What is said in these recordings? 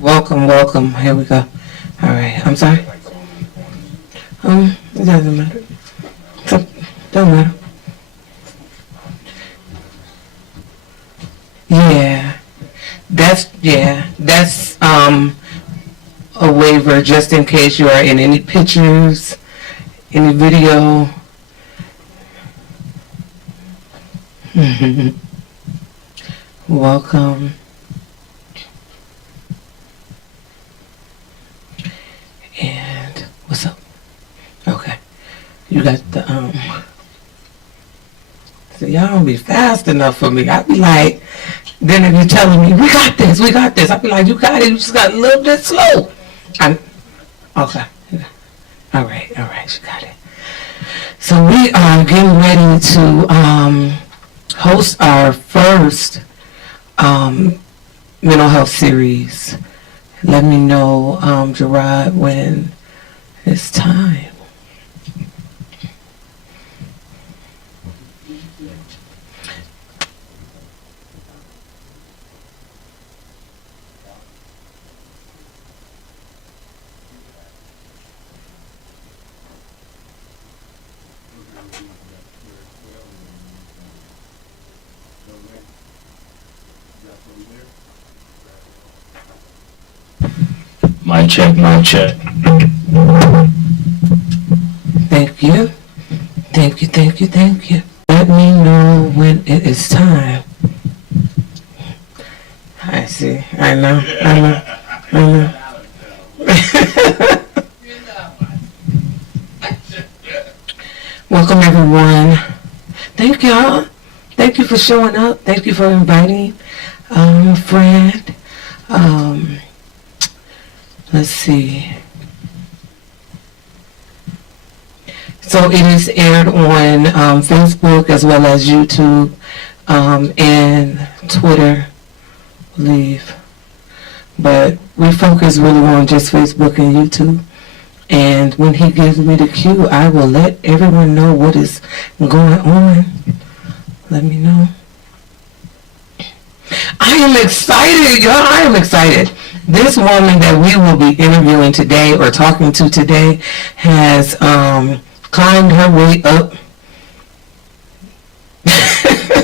Welcome, welcome. Here we go. All right. I'm sorry. It doesn't matter. Don't matter. Yeah. That's a waiver just in case you are in any pictures, any video. Welcome. And what's up? Okay. You got the so y'all don't be fast enough for me. I be like, then if you're telling me, we got this, I be like, you got it, you just got a little bit slow. Okay. All right, you got it. So we are getting ready to host our first mental health series. Let me know, Gerard, when it's time. Mic check, mic check. Thank you. Let me know when it is time. I see. I know. Welcome, everyone. Thank y'all. Thank you for showing up. Thank you for inviting a friend. Let's see. So it is aired on Facebook as well as YouTube and Twitter, I believe. But we focus really on just Facebook and YouTube. And when he gives me the cue, I will let everyone know what is going on. Let me know. I am excited, y'all. I am excited. This woman that we will be interviewing today or talking to today has climbed her way up.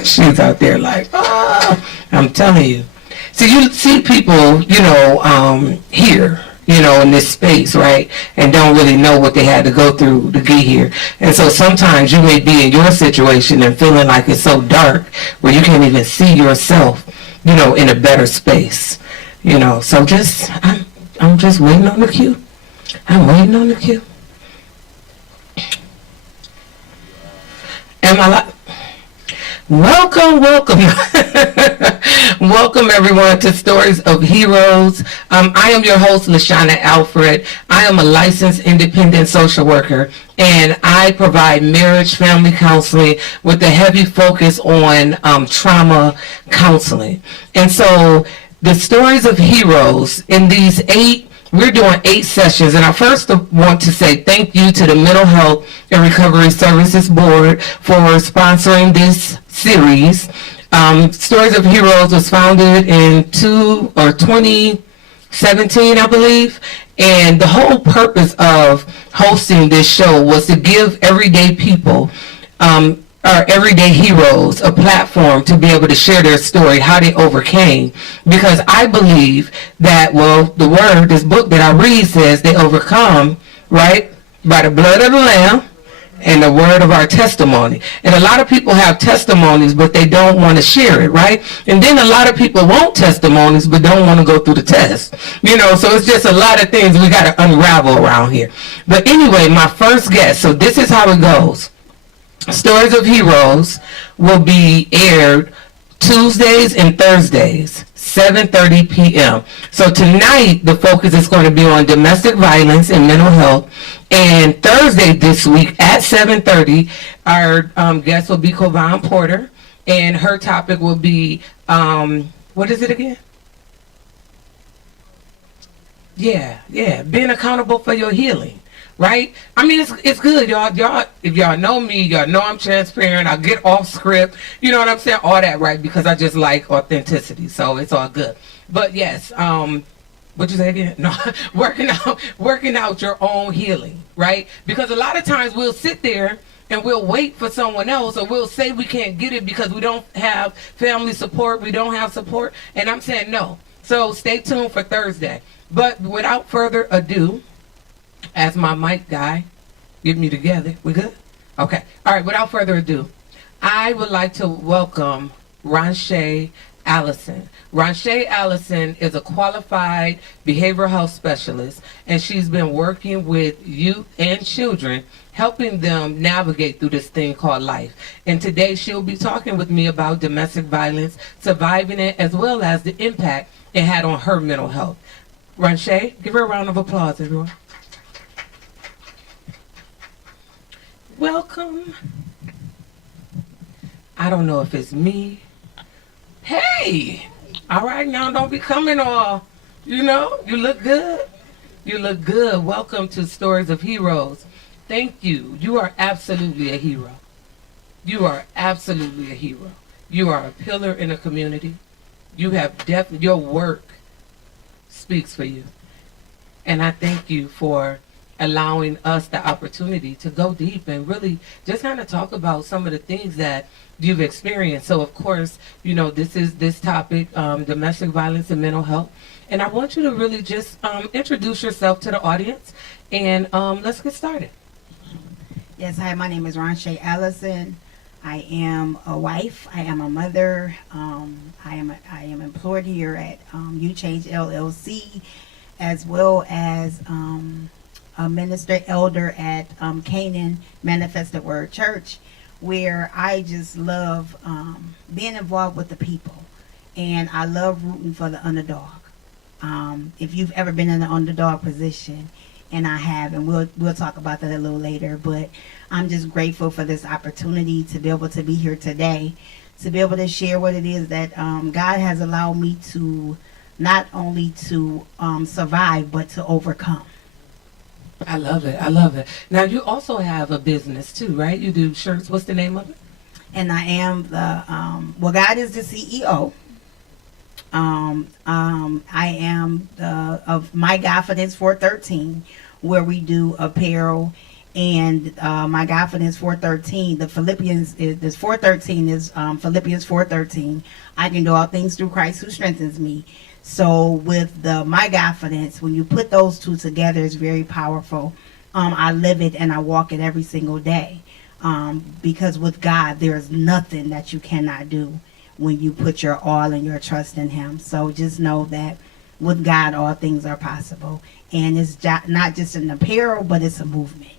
She's out there like, I'm telling you. So you see people, here, in this space, right? And don't really know what they had to go through to get here. And so sometimes you may be in your situation and feeling like it's so dark where you can't even see yourself, in a better space. So I'm just waiting on the cue. I'm waiting on the cue. Am I like? Welcome. Welcome everyone to Stories of Heroes. I am your host, LaShawna Alfred. I am a licensed independent social worker, and I provide marriage family counseling with a heavy focus on trauma counseling. And so the Stories of Heroes, in these we're doing 8 sessions, and I first want to say thank you to the Mental Health and Recovery Services Board for sponsoring this series. Stories of Heroes was founded in 2017, I believe, and the whole purpose of hosting this show was to give everyday people, our everyday heroes, a platform to be able to share their story, how they overcame. Because I believe that, this book that I read says they overcome, right, by the blood of the Lamb and the word of our testimony. And a lot of people have testimonies, but they don't want to share it, right? And then a lot of people want testimonies, but don't want to go through the test. So it's just a lot of things we got to unravel around here. But anyway, my first guest, so this is how it goes. Stories of Heroes will be aired Tuesdays and Thursdays, 7:30 p.m. So tonight, the focus is going to be on domestic violence and mental health. And Thursday this week at 7:30, our guest will be Kovan Porter, and her topic will be, what is it again? Yeah, being accountable for your healing. Right? I mean, it's good, y'all. If y'all know me, y'all know I'm transparent. I get off script. You know what I'm saying? All that, right? Because I just like authenticity. So it's all good. But yes, what you say again? No, working out your own healing, right? Because a lot of times we'll sit there and we'll wait for someone else, or we'll say we can't get it because we don't have family support, we don't have support. And I'm saying no. So stay tuned for Thursday. But without further ado, as my mic guy, get me together. We good? Okay. All right. Without further ado, I would like to welcome Ronisha Allison. Ronisha Allison is a qualified behavioral health specialist, and she's been working with youth and children, helping them navigate through this thing called life. And today she'll be talking with me about domestic violence, surviving it, as well as the impact it had on her mental health. Ronisha, give her a round of applause, everyone. Welcome. I don't know if it's me. Hey! All right, now don't be coming all, you look good. You look good. Welcome to Stories of Heroes. Thank you. You are absolutely a hero. You are absolutely a hero. You are a pillar in the community. You have your work speaks for you. And I thank you for allowing us the opportunity to go deep and really just kind of talk about some of the things that you've experienced. So of course, this topic, domestic violence and mental health. And I want you to really just introduce yourself to the audience, and let's get started. Yes, hi, my name is Ronisha Allison. I am a wife. I am a mother. I am employed here at You Change LLC, as well as a minister elder at Canaan Manifested Word Church, where I just love being involved with the people, and I love rooting for the underdog. If you've ever been in the underdog position, and I have, and we'll talk about that a little later, but I'm just grateful for this opportunity to be able to be here today, to be able to share what it is that God has allowed me to not only to survive, but to overcome. I love it. I love it. Now, you also have a business too, right? You do shirts. What's the name of it? And I am the, God is the CEO. I am of My Confidence 413, where we do apparel, and My Confidence 413, the Philippians is this 413 is Philippians 413. I can do all things through Christ who strengthens me. So with the My Confidence, when you put those two together, it's very powerful. I live it and I walk it every single day, because with God, there is nothing that you cannot do when you put your all and your trust in Him. So just know that with God, all things are possible. And it's not just an apparel, but it's a movement.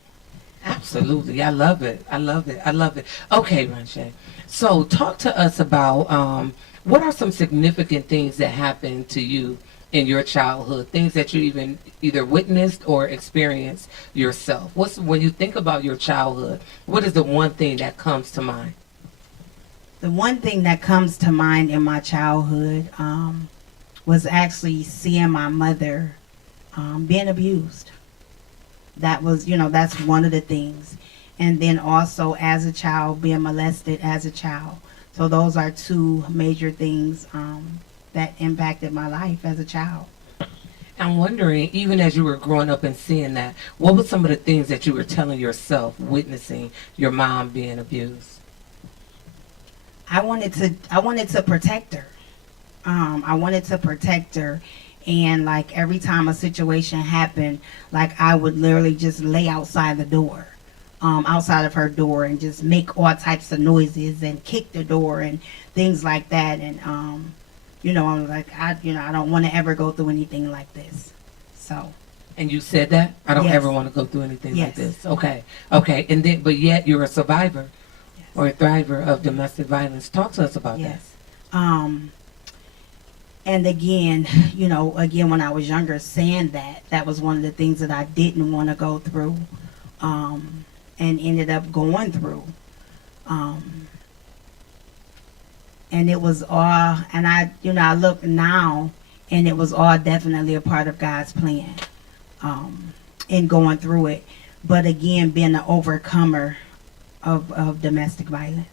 Absolutely. I love it. I love it. I love it. Okay, Ronisha. So talk to us about what are some significant things that happened to you in your childhood, things that you either witnessed or experienced yourself. When you think about your childhood, what is the one thing that comes to mind? The one thing that comes to mind in my childhood was actually seeing my mother being abused. That was, that's one of the things. And then also as a child, being molested as a child. So those are two major things that impacted my life as a child. I'm wondering, even as you were growing up and seeing that, what were some of the things that you were telling yourself, witnessing your mom being abused? I wanted to protect her. I wanted to protect her. And like every time a situation happened, like I would literally just lay outside the door. outside of her door and just make all types of noises and kick the door and things like that. And I was like, I don't want to ever go through anything like this. So. And you said that? I don't Yes. ever want to go through anything like Yes. this. Okay. Okay. And then, but yet you're a survivor or a thriver of domestic violence. Talk to us about Yes. And again, when I was younger, saying that was one of the things that I didn't want to go through, and ended up going through. And it was all, and I look now, and it was all definitely a part of God's plan, in going through it. But again, being an overcomer of domestic violence.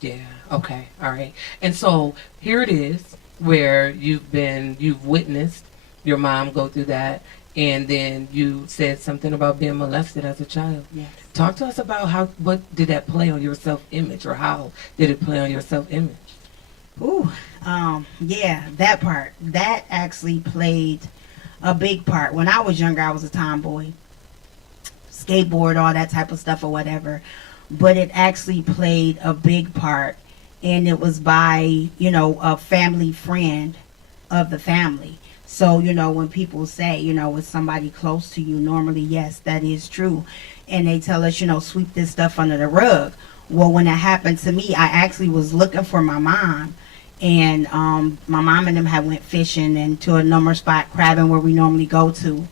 that. Yeah. Okay. All right. And so here it is where you've witnessed your mom go through that. And then you said something about being molested as a child. Yes. Talk to us about what did that play on your self-image, or how did it play on your self-image? Ooh, yeah, that part. That actually played a big part. When I was younger, I was a tomboy. Skateboard, all that type of stuff or whatever. But it actually played a big part. And it was by, a family friend of the family. So, when people say, it's somebody close to you, normally, yes, that is true. And they tell us, sweep this stuff under the rug. Well, when it happened to me, I actually was looking for my mom. And my mom and them had went fishing and to a number spot, crabbing, where we normally go to.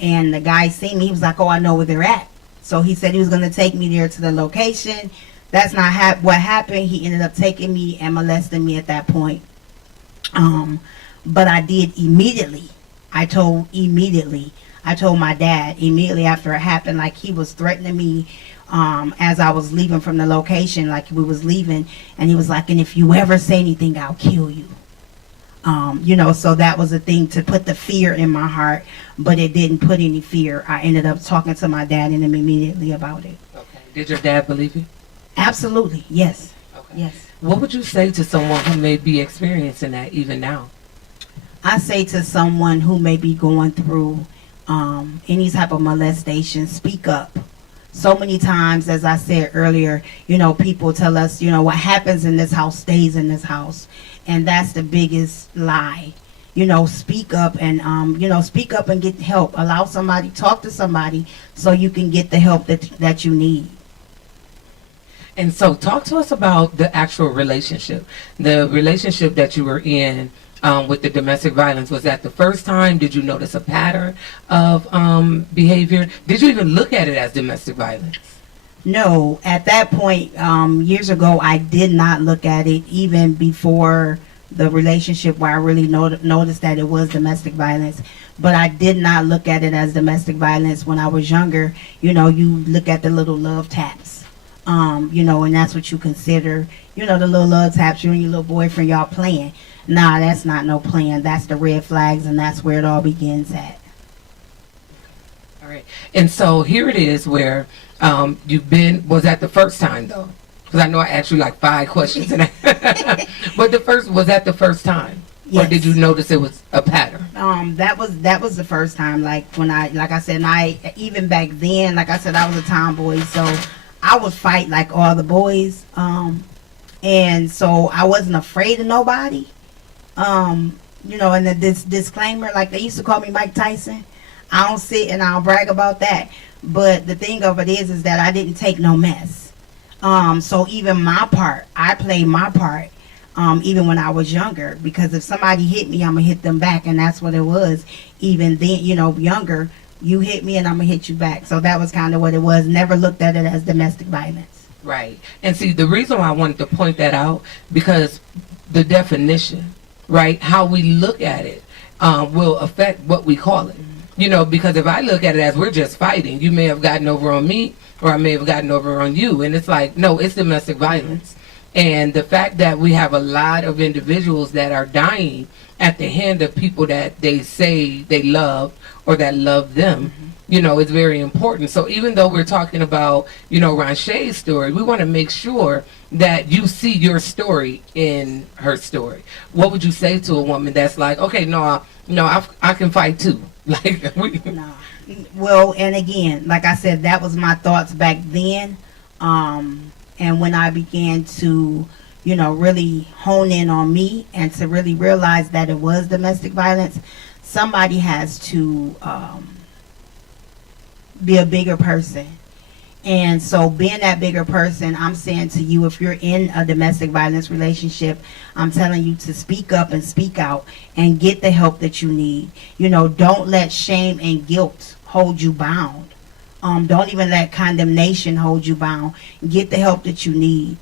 And the guy seen me. He was like, oh, I know where they're at. So he said he was going to take me there to the location. That's not what happened. He ended up taking me and molesting me at that point. But I did immediately. I told my dad immediately after it happened, like he was threatening me as I was leaving from the location, like we was leaving, and he was like, and if you ever say anything, I'll kill you. So that was a thing to put the fear in my heart, but it didn't put any fear. I ended up talking to my dad and him immediately about it. Okay. Did your dad believe you? Absolutely, yes. Okay. Yes. What would you say to someone who may be experiencing that even now? I say to someone who may be going through any type of molestation, speak up. So many times, as I said earlier, people tell us, what happens in this house stays in this house. And that's the biggest lie. Speak up and, speak up and get help. Allow somebody, talk to somebody so you can get the help that you need. And so talk to us about the actual relationship. The relationship that you were in with the domestic violence. Was that the first time? Did you notice a pattern of behavior? Did you even look at it as domestic violence? No, at that point, years ago, I did not look at it even before the relationship where I really noticed that it was domestic violence. But I did not look at it as domestic violence when I was younger. You look at the little love taps, and that's what you consider, the little love taps, you and your little boyfriend, y'all playing. Nah, that's not no playing. That's the red flags, and that's where it all begins at. All right. And so here it is where was that the first time though? Because I know I asked you like 5 questions in that. But was that the first time? Yes. Or did you notice it was a pattern? That was the first time. Like I said, even back then, like I said, I was a tomboy, so I would fight like all the boys. And so I wasn't afraid of nobody. And this disclaimer, like they used to call me Mike Tyson. I don't sit and I don't brag about that. But the thing of it is that I didn't take no mess. So even my part, I played my part, even when I was younger. Because if somebody hit me, I'm going to hit them back. And that's what it was. Even then, younger, you hit me and I'm going to hit you back. So that was kind of what it was. Never looked at it as domestic violence. Right. And see, the reason why I wanted to point that out, because the definition, right, how we look at it will affect what we call it. Because if I look at it as we're just fighting, you may have gotten over on me or I may have gotten over on you. And it's like, no, it's domestic violence. And the fact that we have a lot of individuals that are dying at the hand of people that they say they love or that love them, is very important. So even though we're talking about, Ronshay's story, we want to make sure that you see your story in her story. What would you say to a woman that's like, okay, no, I can fight too? Like, Well, and again, like I said, that was my thoughts back then. And when I began to, really hone in on me and to really realize that it was domestic violence, somebody has to be a bigger person. And so being that bigger person, I'm saying to you, if you're in a domestic violence relationship, I'm telling you to speak up and speak out and get the help that you need. Don't let shame and guilt hold you bound. Don't even let condemnation hold you bound. Get the help that you need.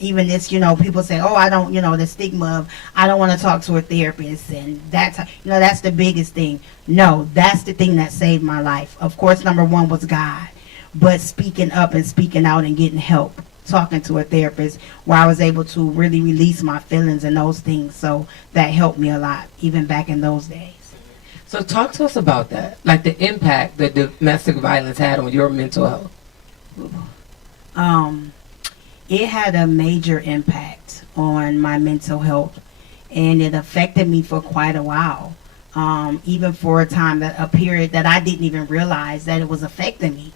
Even this, people say, oh, I don't, the stigma of, I don't want to talk to a therapist. And that's the biggest thing. No, that's the thing that saved my life. Of course, number one was God. But speaking up and speaking out and getting help, talking to a therapist where I was able to really release my feelings and those things. So that helped me a lot, even back in those days. So talk to us about that, like the impact that domestic violence had on your mental health. It had a major impact on my mental health, and it affected me for quite a while. Even for a period that I didn't even realize that it was affecting me.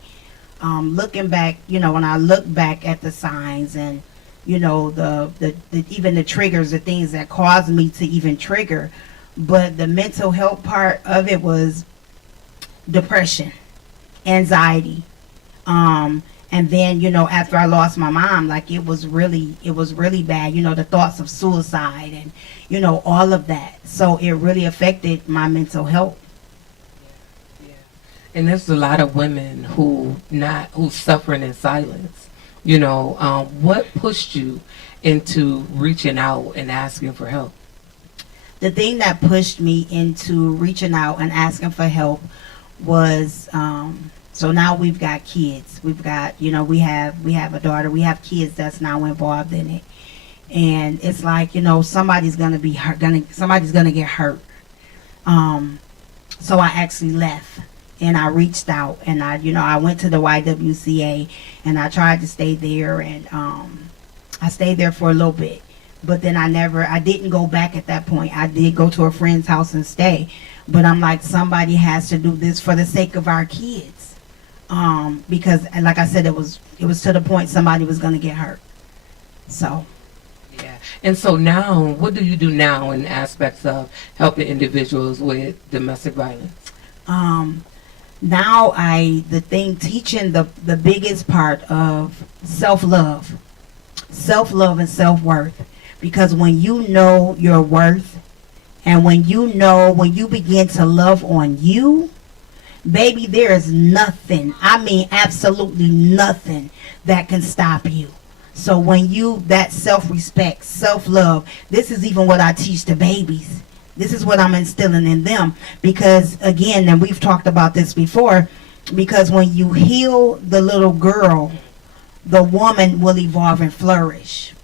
Looking back, when I look back at the signs and, the even the triggers, the things that caused me to even trigger, but the mental health part of it was depression, anxiety, and then, after I lost my mom, like it was really bad, the thoughts of suicide and, all of that. So it really affected my mental health. And there's a lot of women who's suffering in silence. What pushed you into reaching out and asking for help? The thing that pushed me into reaching out and asking for help was, so now we've got kids. We've got, we have a daughter. We have kids that's now involved in it. And it's like, somebody's gonna be hurt. Somebody's gonna get hurt. So I actually left. And I reached out, and I went to the YWCA, and I tried to stay there, and I stayed there for a little bit, but then I didn't go back at that point. I did go to a friend's house and stay, but I'm like, somebody has to do this for the sake of our kids, because, like I said, it was to the point somebody was going to get hurt. So. Yeah. And so now, what do you do now in aspects of helping individuals with domestic violence? Now teaching the biggest part of self-love and self-worth, because when you know your worth and when you begin to love on you, baby, there is nothing, I mean absolutely nothing that can stop you. So when that self-respect, self-love, this is even what I teach the babies. This is what I'm instilling in them, because again, and we've talked about this before, because when you heal the little girl, the woman will evolve and flourish.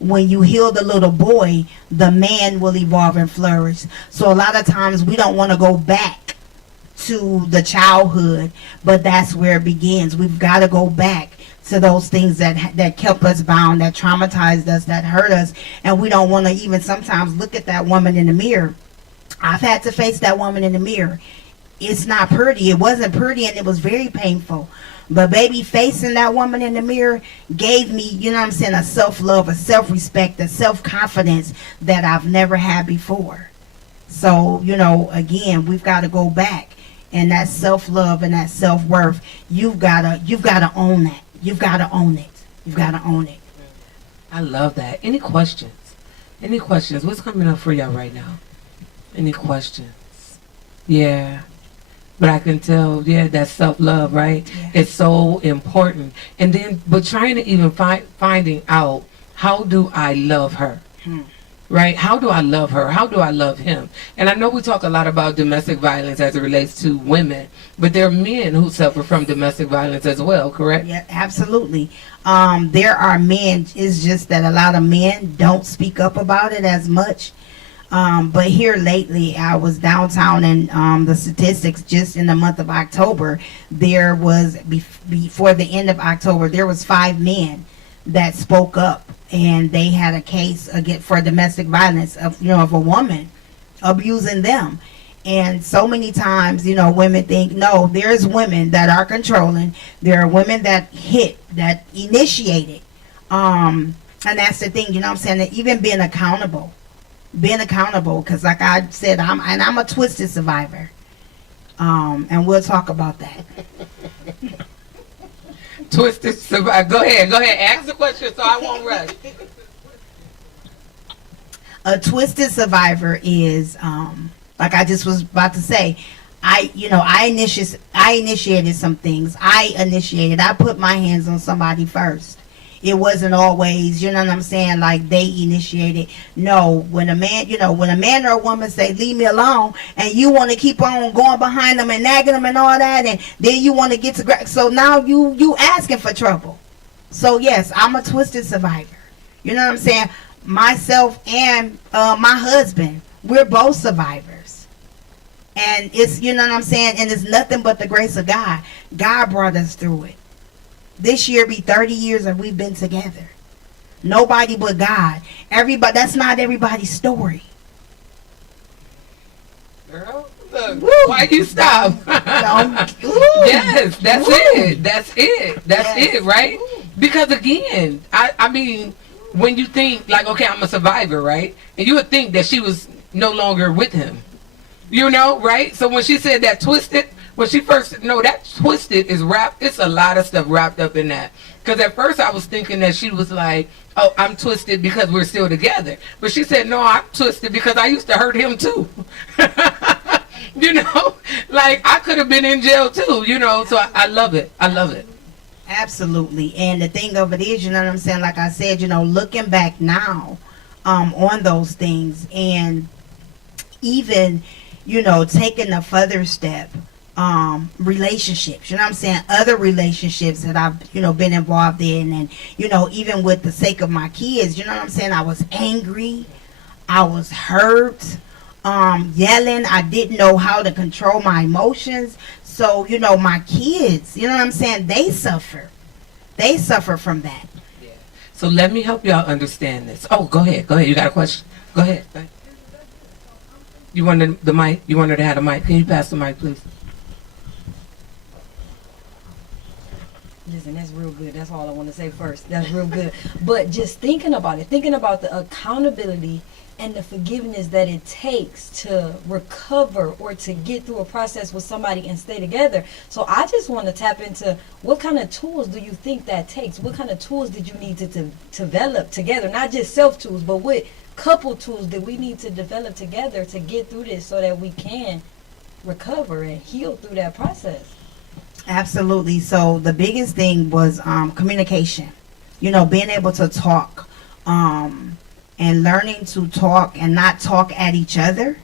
When you heal the little boy, the man will evolve and flourish. So a lot of times we don't want to go back to the childhood, but that's where it begins. We've got to go back to those things that kept us bound, that traumatized us, that hurt us, and we don't want to even sometimes look at that woman in the mirror. I've had to face that woman in the mirror. It's not pretty. It wasn't pretty, and it was very painful. But baby, facing that woman in the mirror gave me, a self-love, a self-respect, a self-confidence that I've never had before. So, again, we've got to go back, and that self-love and that self-worth, you've got to own that. You've got to own it. You've got to own it. I love that. Any questions? Any questions? What's coming up for y'all right now? Any questions? Yeah. But I can tell, that's self-love, right? Yeah. It's so important. And then, but trying to even finding out, how do I love her? Right? How do I love her? How do I love him? And I know we talk a lot about domestic violence as it relates to women, but there are men who suffer from domestic violence as well, correct? Yeah, absolutely. There are men, it's just that a lot of men don't speak up about it as much. But here lately, I was downtown, and the statistics just in the month of October, there was, before the end of October, there was 5 men that spoke up, and they had a case again for domestic violence of a woman abusing them. And so many times, women think, no, there's women that are controlling. There are women that initiate it. And that's the thing, what I'm saying, that even being accountable, because like I said, I'm a twisted survivor. And we'll talk about that. Twisted survivor. Go ahead. Ask the question so I won't rush. A twisted survivor is, like I just was about to say, I initiated some things. I put my hands on somebody first. It wasn't always, you know what I'm saying, like they initiated. No, when a man or a woman say, leave me alone, and you want to keep on going behind them and nagging them and all that, and then you want to get to, so now you asking for trouble. So yes, I'm a twisted survivor. You know what I'm saying? Myself and my husband, we're both survivors. And it's, you know what I'm saying, and it's nothing but the grace of God. God brought us through it. This year be 30 years that we've been together. Nobody but God. That's not everybody's story. Girl, look, why you stop? Yes, that's it, right? Because again, I mean, when you think like, okay, I'm a survivor, right? And you would think that she was no longer with him, right? So when she said that twisted, when she first, no, that twisted is it's a lot of stuff wrapped up in that. Because at first I was thinking that she was like, oh, I'm twisted because we're still together. But she said, no, I'm twisted because I used to hurt him too. Like I could have been in jail too, so I love it. I love it. Absolutely. And the thing of it is, you know what I'm saying, like I said, looking back now on those things, and even, taking a further step, relationships, you know what I'm saying, other relationships that I've, been involved in, and, even with the sake of my kids, you know what I'm saying, I was angry, I was hurt, yelling, I didn't know how to control my emotions. So, my kids, you know what I'm saying, they suffer from that. Yeah. So let me help y'all understand this. Oh, go ahead, you got a question? Go ahead. You wanted the mic? You wanted to have the mic? Can you pass the mic, please? Listen, that's real good. That's all I want to say first. That's real good. But just thinking about the accountability and the forgiveness that it takes to recover or to get through a process with somebody and stay together. So I just want to tap into, what kind of tools do you think that takes? What kind of tools did you need to develop together? Not just self tools, but what couple tools that we need to develop together to get through this so that we can recover and heal through that process? Absolutely. So the biggest thing was communication. Being able to talk, and learning to talk and not talk at each other,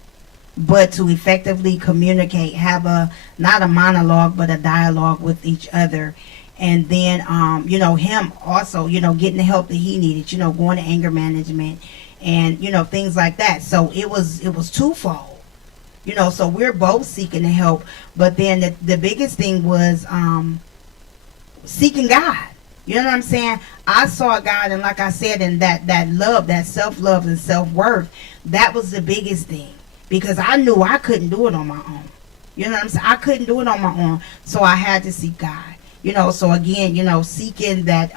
but to effectively communicate, have not a monologue, but a dialogue with each other. And then, him also, getting the help that he needed, going to anger management and, things like that. So it was twofold, so we're both seeking the help. But then the biggest thing was seeking God. You know what I'm saying? I saw God, and like I said, in that love, that self-love and self-worth, that was the biggest thing. Because I knew I couldn't do it on my own. You know what I'm saying? I couldn't do it on my own. So I had to seek God. So again, seeking that,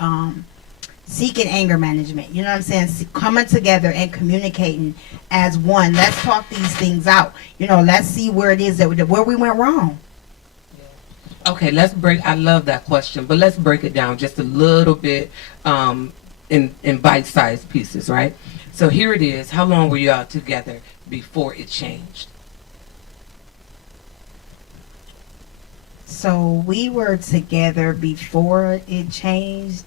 seeking anger management. You know what I'm saying? Coming together and communicating as one. Let's talk these things out. Let's see where it is where we went wrong. Okay, I love that question, but let's break it down just a little bit in bite-sized pieces, right? So here it is. How long were y'all together before it changed? So we were together before it changed.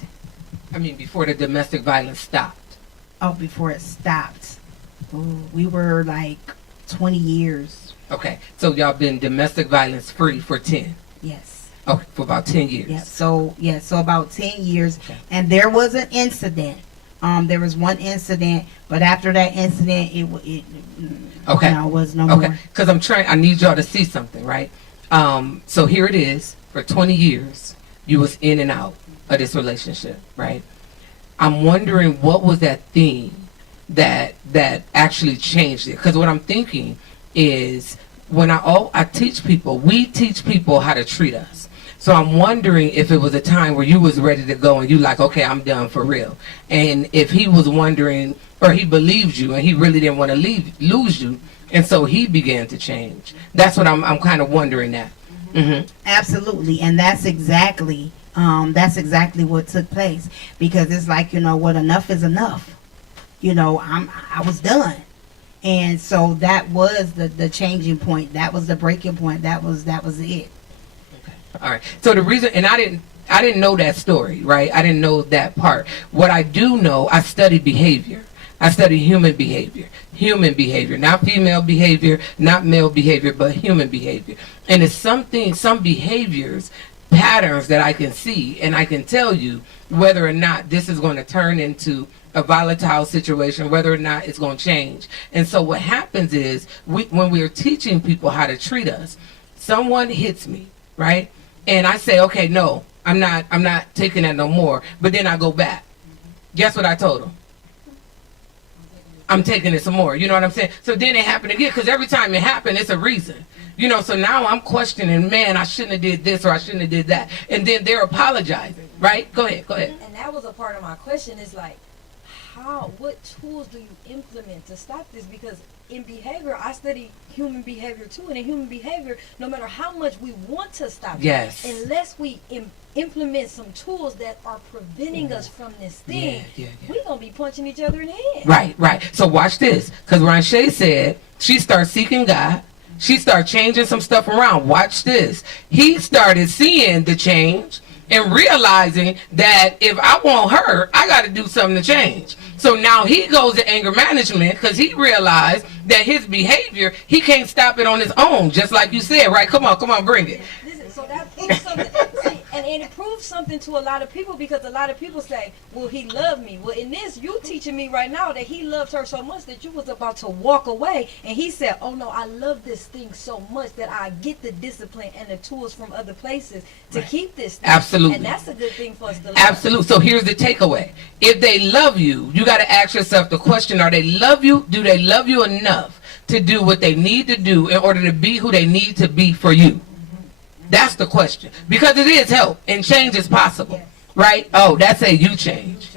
I mean, before the domestic violence stopped. Oh, before it stopped. Ooh, we were like 20 years. Okay, so y'all been domestic violence free for 10. Yes. Okay, for about 10 years. Yeah. So about 10 years. Okay. And there was an incident. There was one incident, but after that incident, it okay. Was no more. Okay, because I need y'all to see something, right? So here it is. For 20 years, you was in and out of this relationship, right? I'm wondering what was that thing that actually changed it? Because what I'm thinking is I teach people, we teach people how to treat us. So I'm wondering if it was a time where you was ready to go and you like, okay, I'm done for real. And if he was wondering, or he believed you and he really didn't want to lose you, and so he began to change. That's what I'm kind of wondering that. Absolutely, and that's exactly what took place, because it's like, what, enough is enough. I was done. And so that was the changing point. That was the breaking point. That was it. All right. So the reason, and I didn't know that story, right? I didn't know that part. What I do know, I study behavior. I study human behavior, not female behavior, not male behavior, but human behavior. And it's some behaviors, patterns that I can see, and I can tell you whether or not this is going to turn into a volatile situation, whether or not it's going to change. And so what happens is, when we're teaching people how to treat us, someone hits me, right? And I say, okay, no, I'm not taking that no more. But then I go back. Guess what I told them? I'm taking it some more. You know what I'm saying? So then it happened again, because every time it happened, it's a reason. So now I'm questioning, man, I shouldn't have did this or I shouldn't have did that. And then they're apologizing, right? Go ahead. And that was a part of my question, is like, what tools do you implement to stop this? Because in behavior, I study human behavior too, and in human behavior, no matter how much we want to stop it, unless we implement some tools that are preventing us from this thing, we're going to be punching each other in the head. Right. So watch this, because Ronisha said she started seeking God. She started changing some stuff around. Watch this. He started seeing the change and realizing that if I want her, I got to do something to change. So now he goes to anger management, because he realized that his behavior, he can't stop it on his own, just like you said, right? Come on, bring it. Listen, so that proves something. See, and it proves something to a lot of people, because a lot of people say, well, he loved me. Well, in this, you teaching me right now that he loved her so much that you was about to walk away, and he said, oh no, I love this thing so much that I get the discipline and the tools from other places to keep this thing. Absolutely. And that's a good thing for us to learn. Absolutely. So here's the takeaway. If they love you, you got to ask yourself the question, are they love you? Do they love you enough to do what they need to do in order to be who they need to be for you? That's the question. Because it is help, and change is possible, right? Oh, that's a you change.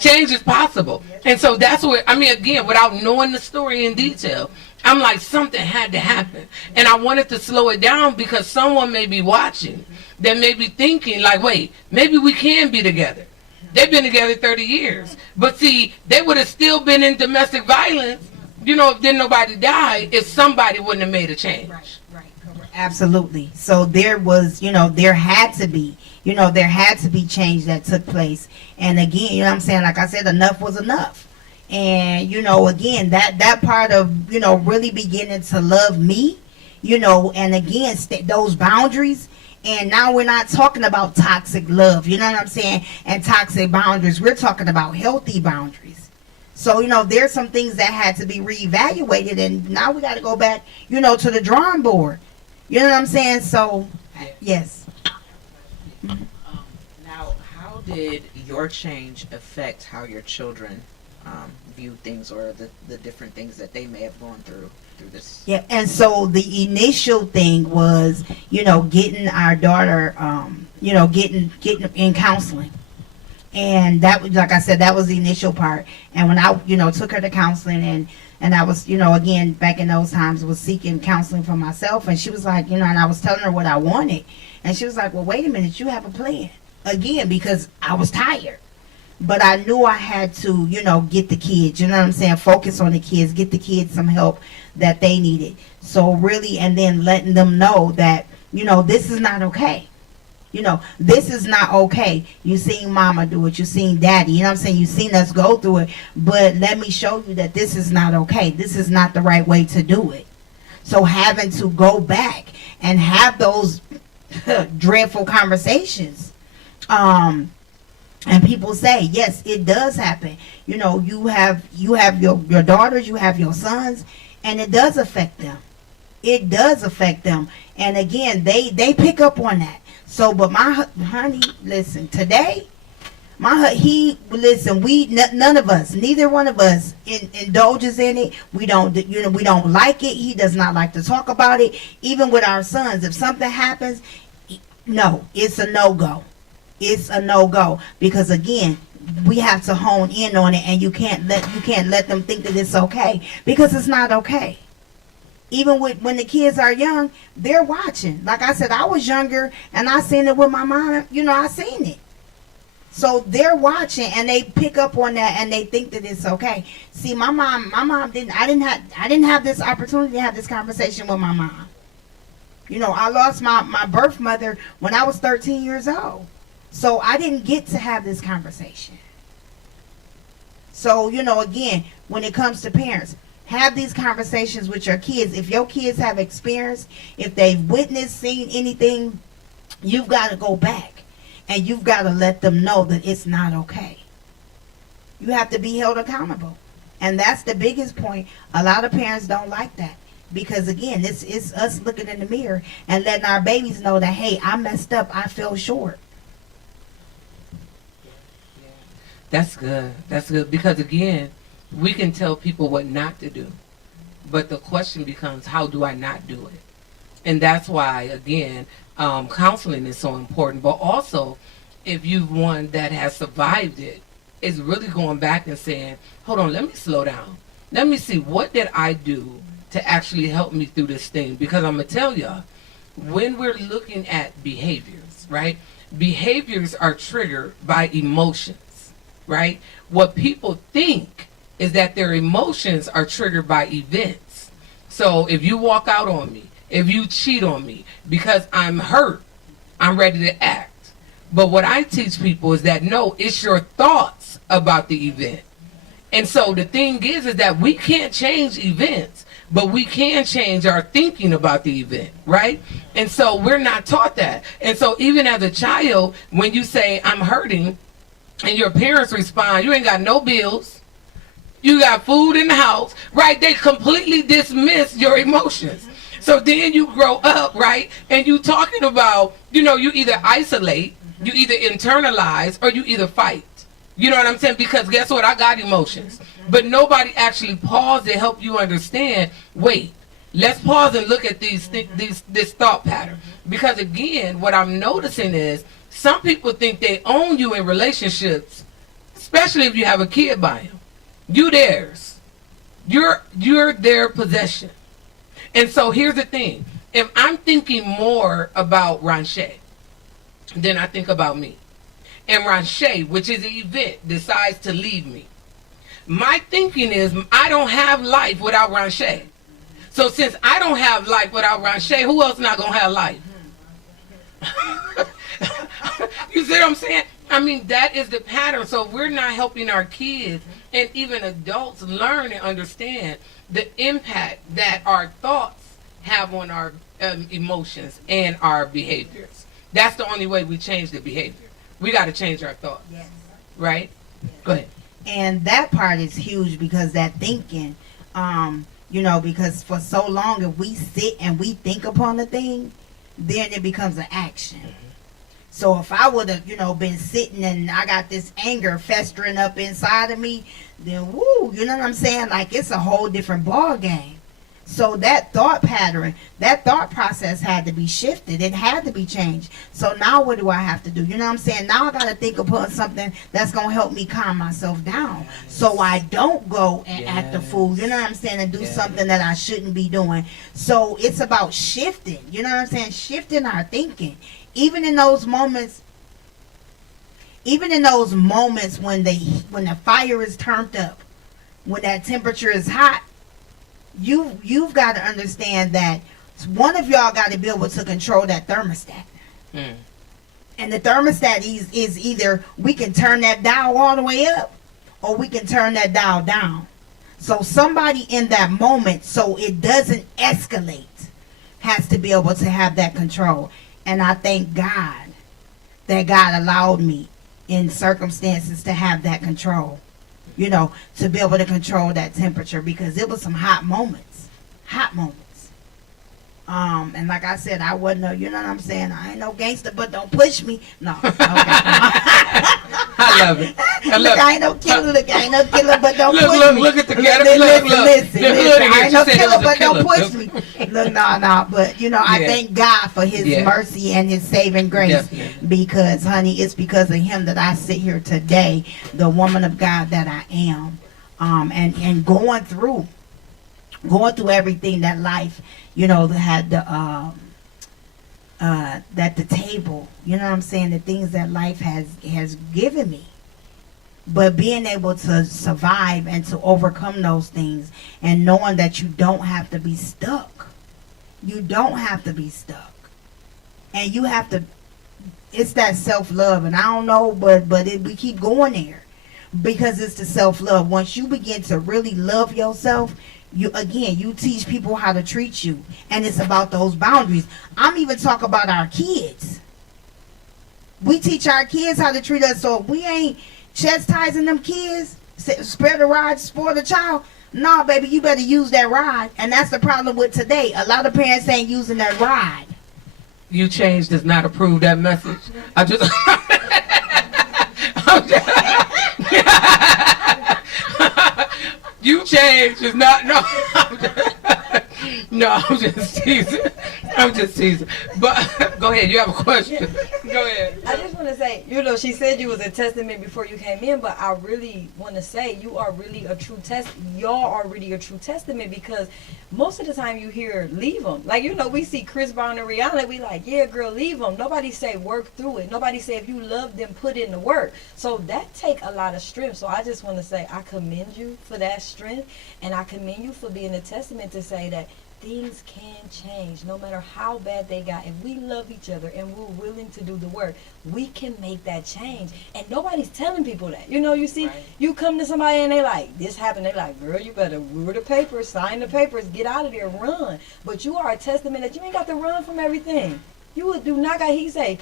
Change is possible. And so that's where, again, without knowing the story in detail, I'm like, something had to happen. And I wanted to slow it down, because someone may be watching that may be thinking like, wait, maybe we can be together. They've been together 30 years. But see, they would have still been in domestic violence, if then nobody died, if somebody wouldn't have made a change. Right. Absolutely. So there was, there had to be change that took place. And again, what I'm saying, like I said, enough was enough. And, again, that part of, really beginning to love me, and again, those boundaries. And now we're not talking about toxic love, you know what I'm saying, and toxic boundaries. We're talking about healthy boundaries. So, there's some things that had to be reevaluated, and now we got to go back, to the drawing board. You know what I'm saying? So, yes. Now, how did your change affect how your children view things, or the different things that they may have gone through this? Yeah, and so the initial thing was, getting our daughter, getting in counseling. And that was, like I said, that was the initial part. And when I, took her to counseling, and I was, again, back in those times, was seeking counseling for myself. And she was like, and I was telling her what I wanted. And she was like, well, wait a minute, you have a plan. Again, because I was tired. But I knew I had to, get the kids, you know what I'm saying? Focus on the kids, get the kids some help that they needed. So really, and then letting them know that, this is not okay. This is not okay. You seen mama do it. You seen daddy. You know what I'm saying? You seen us go through it. But let me show you that this is not okay. This is not the right way to do it. So having to go back and have those dreadful conversations. And people say, yes, it does happen. You have your daughters, you have your sons, and it does affect them. It does affect them. And again, they pick up on that. So, but my honey, listen, today, Listen, none of us, neither one of us indulges in it. We don't, we don't like it. He does not like to talk about it. Even with our sons, if something happens, no, it's a no-go. It's a no-go, because again, we have to hone in on it, and you can't let them think that it's okay, because it's not okay. Even when the kids are young, they're watching. Like I said, I was younger and I seen it with my mom. I seen it. So they're watching and they pick up on that and they think that it's okay. See, my mom didn't. I didn't have this opportunity to have this conversation with my mom. I lost my birth mother when I was 13 years old. So I didn't get to have this conversation. So, again, when it comes to parents, have these conversations with your kids. If your kids have experience, if they've witnessed, seen anything, you've got to go back and you've got to let them know that it's not okay. You have to be held accountable. And that's the biggest point. A lot of parents don't like that. Because again, it's us looking in the mirror and letting our babies know that, hey, I messed up, I fell short. That's good. That's good. Because again, we can tell people what not to do. But the question becomes, how do I not do it? And that's why, again, counseling is so important. But also, if you've one that has survived it, it's really going back and saying, hold on, let me slow down. Let me see, what did I do to actually help me through this thing? Because I'm going to tell you, when we're looking at behaviors, right? Behaviors are triggered by emotions, right? What people think is that their emotions are triggered by events. So if you walk out on me, if you cheat on me, because I'm hurt, I'm ready to act. But what I teach people is that no, it's your thoughts about the event. And so the thing is that we can't change events, but we can change our thinking about the event, right? And so we're not taught that. And so even as a child, when you say, I'm hurting, and your parents respond, you ain't got no bills, you got food in the house, right? They completely dismiss your emotions. So then you grow up, right? And you talking about, you either isolate, you either internalize, or you either fight. You know what I'm saying? Because guess what? I got emotions. But nobody actually paused to help you understand, wait, let's pause and look at this thought pattern. Because again, what I'm noticing is some people think they own you in relationships, especially if you have a kid by them. You theirs. You're their possession. And so here's the thing. If I'm thinking more about Ronisha than I think about me, and Ronisha, which is an event, decides to leave me, my thinking is I don't have life without Ronisha. So since I don't have life without Ronisha, who else not going to have life? You see what I'm saying? I mean, that is the pattern. So we're not helping our kids and even adults learn and understand the impact that our thoughts have on our emotions and our behaviors. That's the only way we change the behavior. We got to change our thoughts. Yes. Right? Go ahead. And that part is huge, because that thinking, because for so long, if we sit and we think upon the thing, then it becomes an action. So if I would have, been sitting and I got this anger festering up inside of me, then woo, you know what I'm saying? Like, it's a whole different ball game. So that thought pattern, that thought process had to be shifted. It had to be changed. So now what do I have to do? You know what I'm saying? Now I got to think upon something that's going to help me calm myself down, so I don't go and act a fool. You know what I'm saying? And do something that I shouldn't be doing. So it's about shifting. You know what I'm saying? Shifting our thinking. Even in those moments when the fire is turned up, when that temperature is hot, you've got to understand that one of y'all got to be able to control that thermostat. And the thermostat is either we can turn that dial all the way up, or we can turn that dial down. So somebody in that moment, so it doesn't escalate, has to be able to have that control. And I thank God that God allowed me in circumstances to have that control, to be able to control that temperature, because it was some hot moments. And like I said, I wasn't you know what I'm saying? I ain't no gangster, but don't push me. No. Okay. I I love it. I Look, love I it. ain't no killer. Look, I ain't no killer, but don't Look, push look, me. look at the Look, cat. listen, Look, look. listen, The listen. hood I again. ain't no She said it killer, was a but don't killer. push me. Look, no. But, you know, I Yeah. thank God for his Yeah. mercy and his saving grace. Definitely. Because, honey, it's because of him that I sit here today, the woman of God that I am. And going through everything that life, you know, had at the table, you know what I'm saying, the things that life has given me, but being able to survive and to overcome those things, and knowing that you don't have to be stuck. You don't have to be stuck, and you have to. It's that self-love, and I don't know, but we keep going there because it's the self-love. Once you begin to really love yourself, you teach people how to treat you, and it's about those boundaries. I'm even talking about our kids. We teach our kids how to treat us, so if we ain't chastising them kids, spare the rod, spoil the child. Nah, baby, you better use that rod, and that's the problem with today. A lot of parents ain't using that rod. You Change does not approve that message. I just. You Change is not. No. No, I'm just teasing. I'm just teasing. But go ahead. You have a question. Go ahead. I just want to say, you know, she said you was a testament before you came in, but I really want to say you are really a true y'all are really a true testament, because most of the time you hear leave them. Like, you know, we see Chris Brown and Rihanna, we like, yeah, girl, leave them. Nobody say work through it. Nobody say if you love them, put in the work. So that take a lot of strength. So I just want to say I commend you for that strength, and I commend you for being a testament to say that things can change no matter how bad they got. If we love each other and we're willing to do the work, we can make that change. And nobody's telling people that. You know, you see, you come to somebody and they like, this happened. They like, girl, you better read the papers, sign the papers, get out of there, run. But you are a testament that you ain't got to run from everything. You do not got, he say,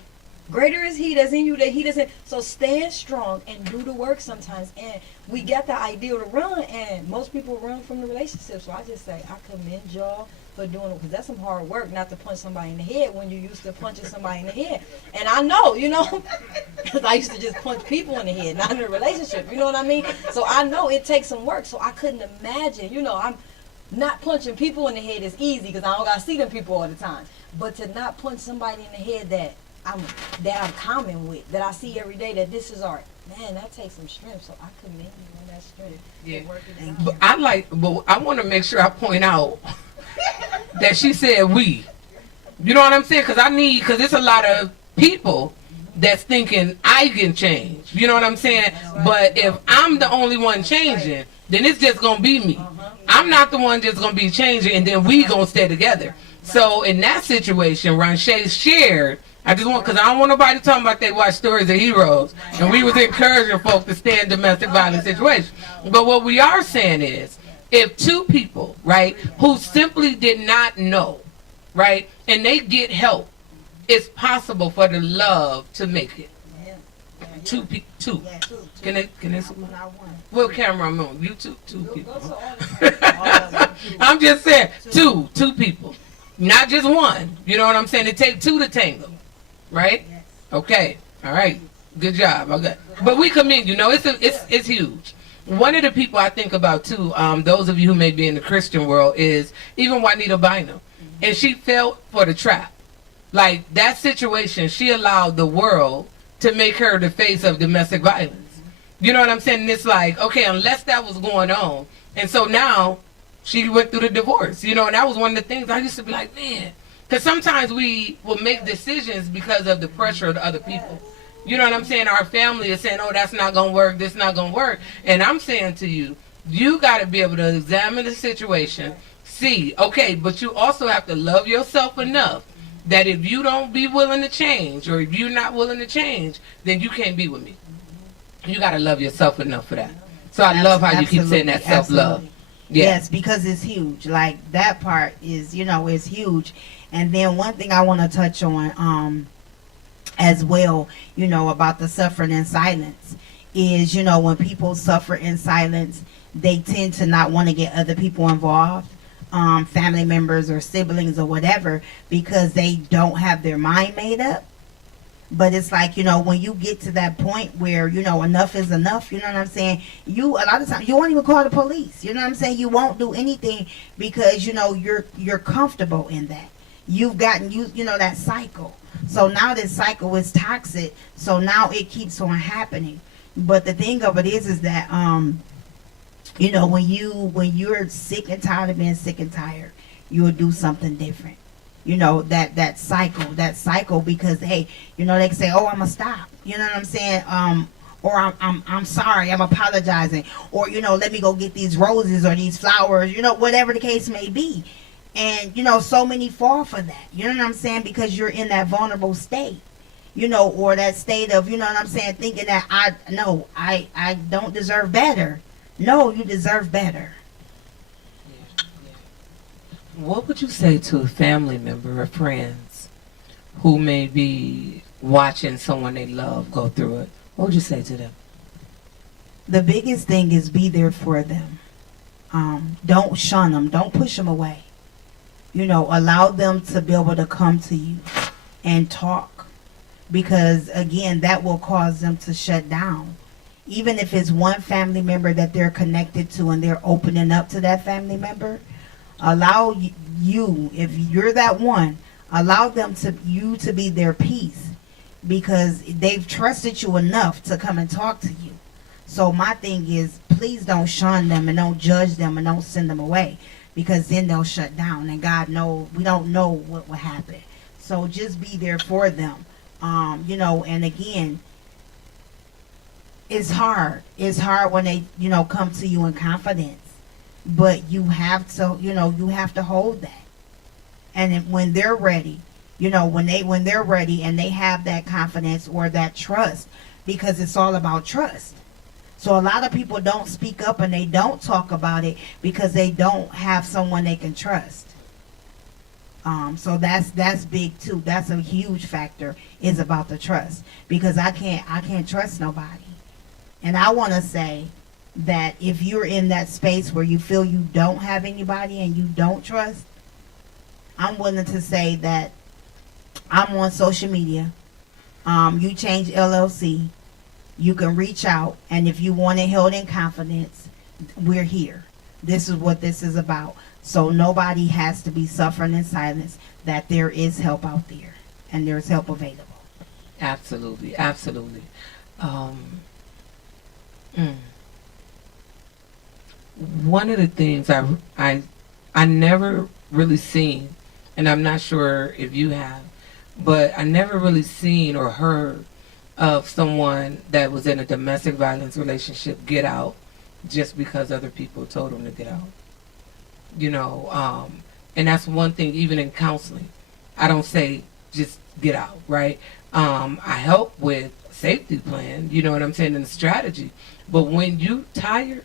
greater is he that's in you that he doesn't. So stand strong and do the work sometimes. And we got the idea to run, and most people run from the relationship. So I just say I commend y'all for doing it, because that's some hard work not to punch somebody in the head when you used to punching somebody in the head. And I know, you know, because I used to just punch people in the head, not in a relationship. You know what I mean? So I know it takes some work. So I couldn't imagine, you know, I'm not punching people in the head is easy because I don't got to see them people all the time. But to not punch somebody in the head that I'm common with, that I see every day, that this is art. Man, that takes some strength. So I commend you on that strength. Yeah. But But I want to make sure I point out that she said we. You know what I'm saying? Because there's a lot of people that's thinking I can change. You know what I'm saying? But if I'm the only one changing, then it's just going to be me. I'm not the one just going to be changing, and then we going to stay together. So in that situation, Ronisha shared, I just want, because I don't want nobody talking about they watch stories of heroes, and we was encouraging folks to stay in domestic violence situations. But what we are saying is, if two people, right, who simply did not know, right, and they get help, it's possible for the love to make it. Two. Can they? What camera I'm on? You two people. I'm just saying, two people, not just one. You know what I'm saying? It takes two to tango, right? Okay. All right. Good job. Okay. But we commend you. No, it's huge. One of the people I think about too, those of you who may be in the Christian world, is even Juanita Bynum, and she fell for the trap. Like that situation, she allowed the world to make her the face of domestic violence. You know what I'm saying? And it's like, okay, unless that was going on, and so now she went through the divorce. You know, and that was one of the things I used to be like, man, because sometimes we will make decisions because of the pressure of the other people. You know what I'm saying? Our family is saying, oh, that's not going to work, this not going to work. And I'm saying to you, you got to be able to examine the situation, see, okay, but you also have to love yourself enough that if you don't be willing to change, or if you're not willing to change, then you can't be with me. You got to love yourself enough for that. So I love how you keep saying that self-love. Yeah. Yes, because it's huge. Like that part is, you know, is huge. And then one thing I want to touch on, as well, you know, about the suffering in silence is, you know, when people suffer in silence, they tend to not want to get other people involved, family members or siblings or whatever, because they don't have their mind made up. But it's like, when you get to that point where, enough is enough, you know what I'm saying? A lot of times, you won't even call the police. You know what I'm saying? You won't do anything because, you're comfortable in that. You've gotten, that cycle. So now this cycle is toxic. So now it keeps on happening. But the thing of it is that, when you're sick and tired of being sick and tired, you'll do something different. That cycle, because hey, they can say, oh, I'm gonna stop, you know what I'm saying, or I'm sorry, I'm apologizing, or let me go get these roses or these flowers, whatever the case may be. And so many fall for that, you know what I'm saying, because you're in that vulnerable state, or that state of, thinking that I don't deserve better. No, you deserve better. What would you say to a family member or friends who may be watching someone they love go through it? What would you say to them? The biggest thing is be there for them. Don't shun them. Don't push them away. Allow them to be able to come to you and talk. Because, again, that will cause them to shut down. Even if it's one family member that they're connected to and they're opening up to that family member, allow you, if you're that one, allow them to be their peace, because they've trusted you enough to come and talk to you. So my thing is, please don't shun them and don't judge them and don't send them away, because then they'll shut down, and God knows we don't know what will happen. So just be there for them. And again, it's hard. It's hard when they, come to you in confidence. But you have to hold that. And when they're ready, when they're ready and they have that confidence or that trust, because it's all about trust. So a lot of people don't speak up and they don't talk about it because they don't have someone they can trust. So that's big too. That's a huge factor, is about the trust, because I can't trust nobody. And I want to say that if you're in that space where you feel you don't have anybody and you don't trust, I'm willing to say that I'm on social media. You Change LLC. You can reach out, and if you want it held in confidence, we're here. This is what this is about. So nobody has to be suffering in silence, that there is help out there, and there's help available. Absolutely, absolutely. One of the things I never really seen, and I'm not sure if you have, but I never really seen or heard of someone that was in a domestic violence relationship get out just because other people told them to get out. And that's one thing, even in counseling. I don't say just get out, right? I help with a safety plan, you know what I'm saying, and a strategy. But when you tired,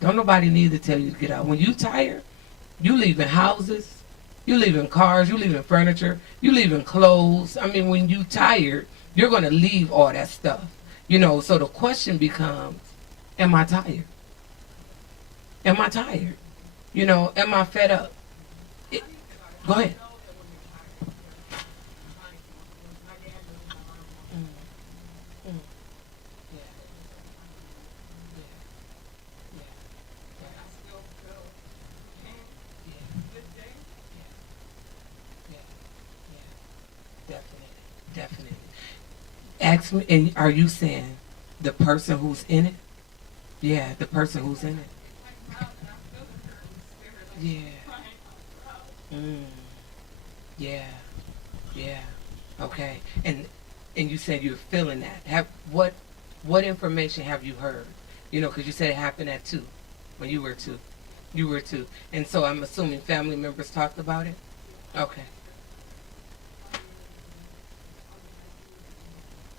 don't nobody need to tell you to get out. When you tired, you leaving houses, you leaving cars, you leaving furniture, you leaving clothes. I mean, when you tired, you're going to leave all that stuff. So the question becomes, am I tired? Am I tired? Am I fed up? Go ahead. Definitely. Ask me, and are you saying the person who's in it? Yeah, the person who's in it. Yeah. Yeah. Yeah. Okay. And you said you're feeling that. What information have you heard? Because you said it happened at 2, when you were 2. You were 2, and so I'm assuming family members talked about it. Okay.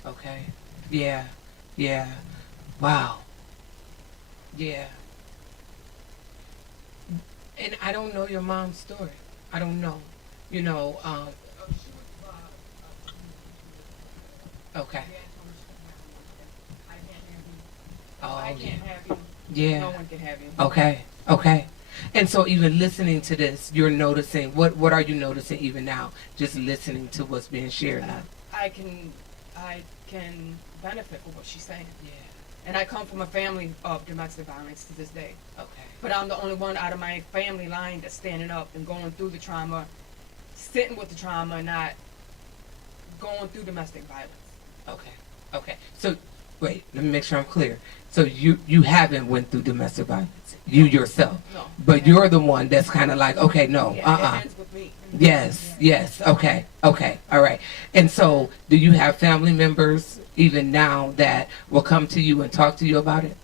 Okay. Yeah. Yeah. Wow. Yeah. And I don't know your mom's story. I don't know. Okay. Oh, I can't have you. yeah. No one can have you. Okay. Okay. And so even listening to this, you're noticing, what are you noticing even now, just listening to what's being shared now? I can benefit from what she's saying. Yeah. And I come from a family of domestic violence to this day. Okay. But I'm the only one out of my family line that's standing up and going through the trauma, sitting with the trauma, not going through domestic violence. Okay. Okay. So, wait. Let me make sure I'm clear. So you haven't went through domestic violence, you yourself, No. but you're the one that's kind of like, okay, no, Yeah, it ends with me. Yes, yes. Okay, okay, all right. And so, do you have family members even now that will come to you and talk to you about it?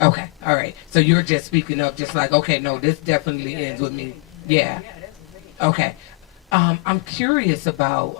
Okay, all right. So you're just speaking up, just like, okay, no, this definitely ends with me. Yeah. That's with me. Okay. I'm curious about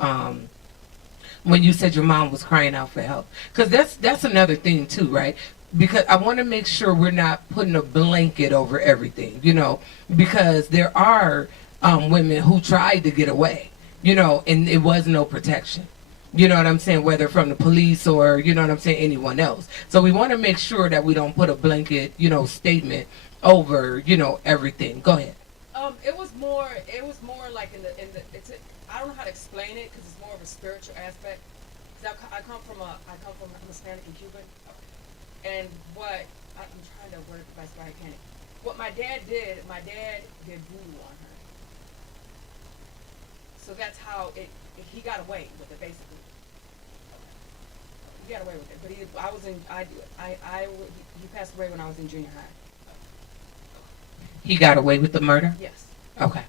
when you said your mom was crying out for help, because that's another thing too, right? Because I want to make sure we're not putting a blanket over everything, you know, because there are women who tried to get away, you know, and it was no protection. You know what I'm saying? Whether from the police or, you know what I'm saying, anyone else. So we want to make sure that we don't put a blanket, you know, statement over, you know, everything. Go ahead. It was more like I don't know how to explain it because it's more of a spiritual aspect. 'Cause I come from I'm Hispanic and Cuban, and I'm trying to word it the best way I can. What my dad did voodoo on her. So that's how he got away with it basically. He got away with it, but he passed away when I was in junior high. He got away with the murder? Yes. Okay.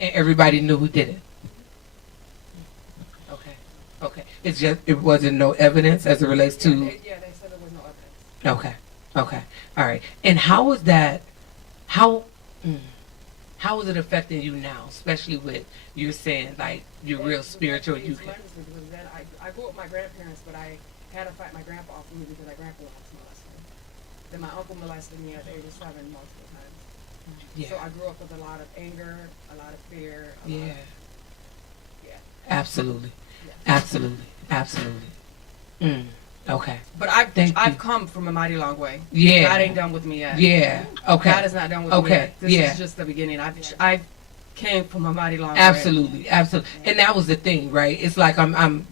And everybody knew who did it? Okay. Okay. It's just, it wasn't no evidence as it relates to... They said there was no evidence. Okay. Okay. All right. And how is that, how is it affecting you now, especially with you're saying like you're real spiritual? You can. Because then I grew up with my grandparents, but I had to fight my grandpa off me because my grandpa was molested. Then my uncle molested me at the age of 7 multiple times. Yeah. So I grew up with a lot of anger, a lot of fear. Yeah. Yeah. Absolutely. Yeah. Absolutely. Absolutely. Okay. But Thank I've you. come from a mighty long way. Yeah. God ain't done with me yet. Yeah. Okay. God is not done with me Okay. yet. This Yeah. is just the beginning. I've came from a mighty long way. Absolutely. Absolutely. And that was the thing, right? It's like I'm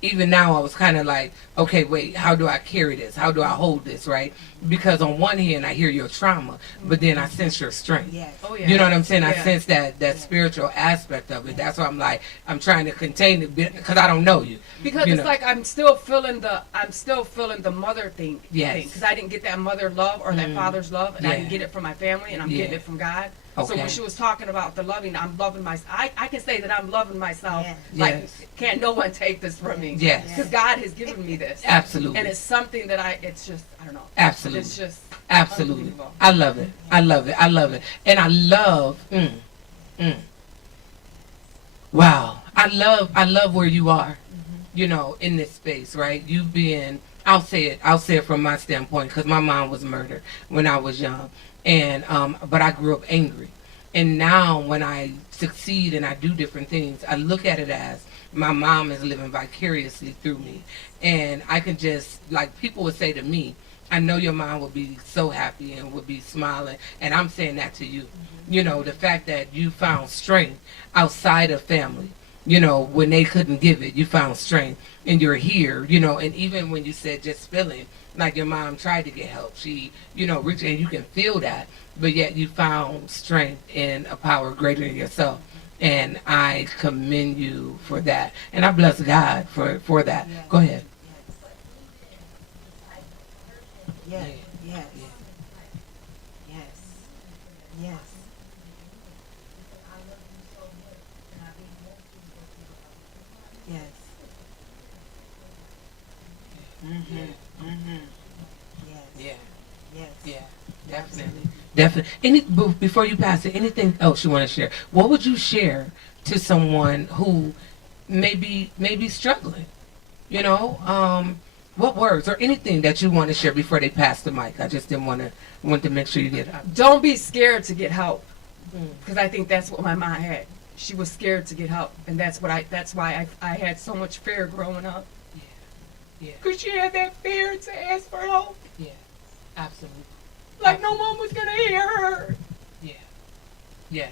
even now I was kind of like, okay, wait, how do I carry this? How do I hold this, right? Because on one hand, I hear your trauma, but then I sense your strength. Yes. Oh yeah. You know what I'm saying? I Yeah. sense that spiritual aspect of it. That's why I'm like, I'm trying to contain it because I don't know you. Because You it's know. like I'm still feeling the mother thing. Yes. Because I didn't get that mother love or that father's love, and I didn't Yeah. get it from my family, and I'm Yeah. getting it from God. So Okay. when she was talking about the loving, I'm loving myself. I can say that I'm loving myself. Yes. Like, Yes. can't no one take this from me. Yes. Because God has given me this. Absolutely. And it's something that it's just, I don't know. Absolutely. It's just Absolutely. unbelievable. I love it. I love it. I love it. And I love, wow. I love where you are, you know, in this space, right? You being, I'll say it from my standpoint, because my mom was murdered when I was young. And, but I grew up angry. And now when I succeed and I do different things, I look at it as my mom is living vicariously through me. And I can just, like people would say to me, I know your mom would be so happy and would be smiling. And I'm saying that to you. You know, the fact that you found strength outside of family, you know, when they couldn't give it, you found strength and you're here, you know, and even when you said just feeling like your mom tried to get help, she, you know, reached, and you can feel that, but yet you found strength in a power greater than yourself. And I commend you for that. And I bless God for that. Yes. Go ahead. Yes. Yes. Yes. Yes. Yes. Yes. Yeah. Yes. Yeah, definitely. Definitely. Before you pass it, anything else you want to share? What would you share to someone who may be struggling? You know, what words or anything that you want to share before they pass the mic? I just want to make sure you get up. Don't be scared to get help. Because I think that's what my mom had. She was scared to get help, and that's why I had so much fear growing up. Yeah. Because she had that fear to ask for help. Yeah. Absolutely. Like no one was gonna hear her. Yeah. Yes.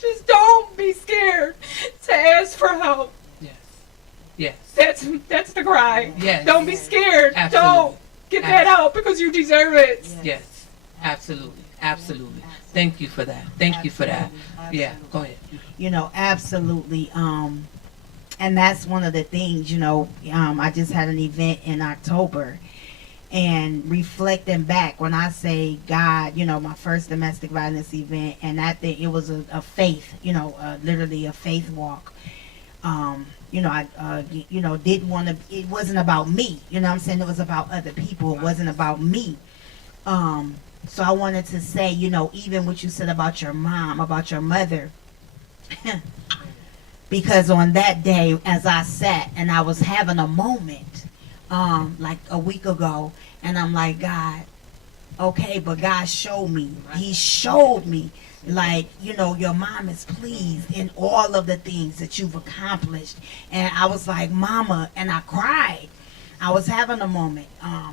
just don't be scared to ask for help. Yes. Yes. That's the cry. Yes. Don't be scared. Absolutely. Don't get that out because you deserve it. Yes. Absolutely. Absolutely. Thank you for that. Thank you for that. Yeah. Go ahead. You know, absolutely. And that's one of the things, you know, I just had an event in October, and reflecting back, when I say God, you know, my first domestic violence event, and that thing, it was a faith, you know, literally a faith walk. You know, I, you know, didn't want to, it wasn't about me, you know what I'm saying? It was about other people. It wasn't about me. So I wanted to say, you know, even what you said about your mom, about your mother, because on that day, as I sat and I was having a moment, like a week ago, and I'm like, God, okay, but God showed me. He showed me, like, you know, your mom is pleased in all of the things that you've accomplished. And I was like, Mama, and I cried. I was having a moment.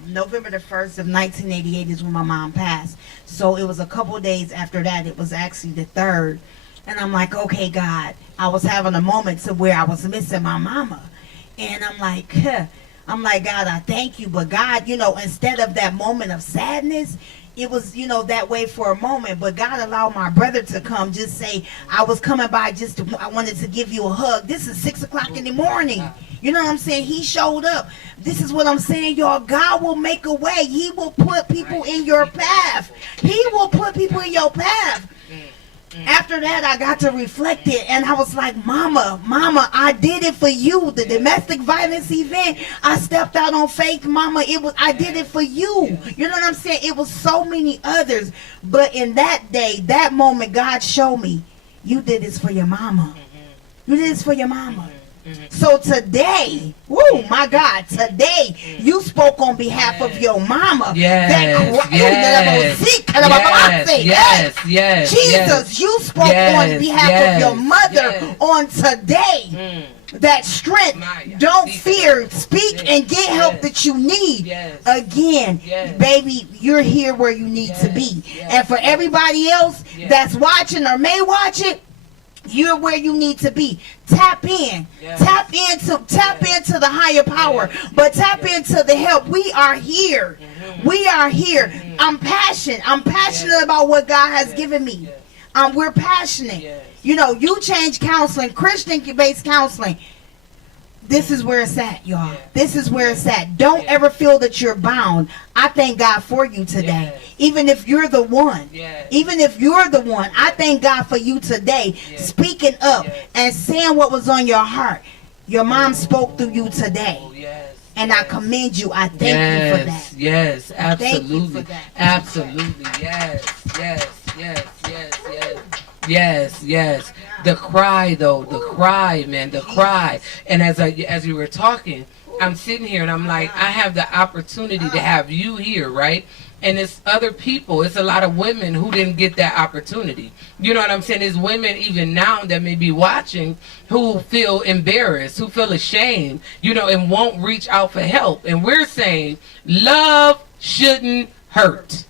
November the 1st of 1988 is when my mom passed. So it was a couple days after that. It was actually the 3rd. And I'm like, okay, God, I was having a moment to where I was missing my mama. And I'm like, God, I thank you. But God, you know, instead of that moment of sadness, it was, you know, that way for a moment. But God allowed my brother to come, just say, I was coming by I wanted to give you a hug. This is 6 o'clock in the morning. You know what I'm saying? He showed up. This is what I'm saying, y'all. God will make a way. He will put people in your path. He will put people in your path. After that, I got to reflect it, and I was like, Mama, I did it for you. The domestic violence event, I stepped out on faith, Mama. I did it for you. You know what I'm saying? It was so many others. But in that day, that moment, God showed me, you did this for your mama. You did this for your mama. So today, woo, my God, today you spoke on behalf of your mama. Yes. Jesus, you spoke on behalf of your mother on today. That strength, don't fear, speak and get help that you need. Again, baby, you're here where you need to be. And for everybody else that's watching or may watch it, you're where you need to be. Tap in. Tap into the higher power. But tap into the help. We are here. We are here. I'm passionate about what God has given me. We're passionate. You know, you change counseling, Christian-based counseling. This is where it's at, y'all. This is where it's at. Don't ever feel that you're bound. I thank God for you today. Even if you're the one. Even if you're the one, I thank God for you today. Speaking up and saying what was on your heart. Your mom spoke through you today. And I commend you. I thank you for that. Yes, absolutely. Thank you for that. Absolutely. Yes. The cry, though, the cry, man, the cry. And as you were talking, I'm sitting here and I'm like, I have the opportunity to have you here, right? And it's other people. It's a lot of women who didn't get that opportunity. You know what I'm saying? There's women even now that may be watching who feel embarrassed, who feel ashamed, you know, and won't reach out for help. And we're saying love shouldn't hurt.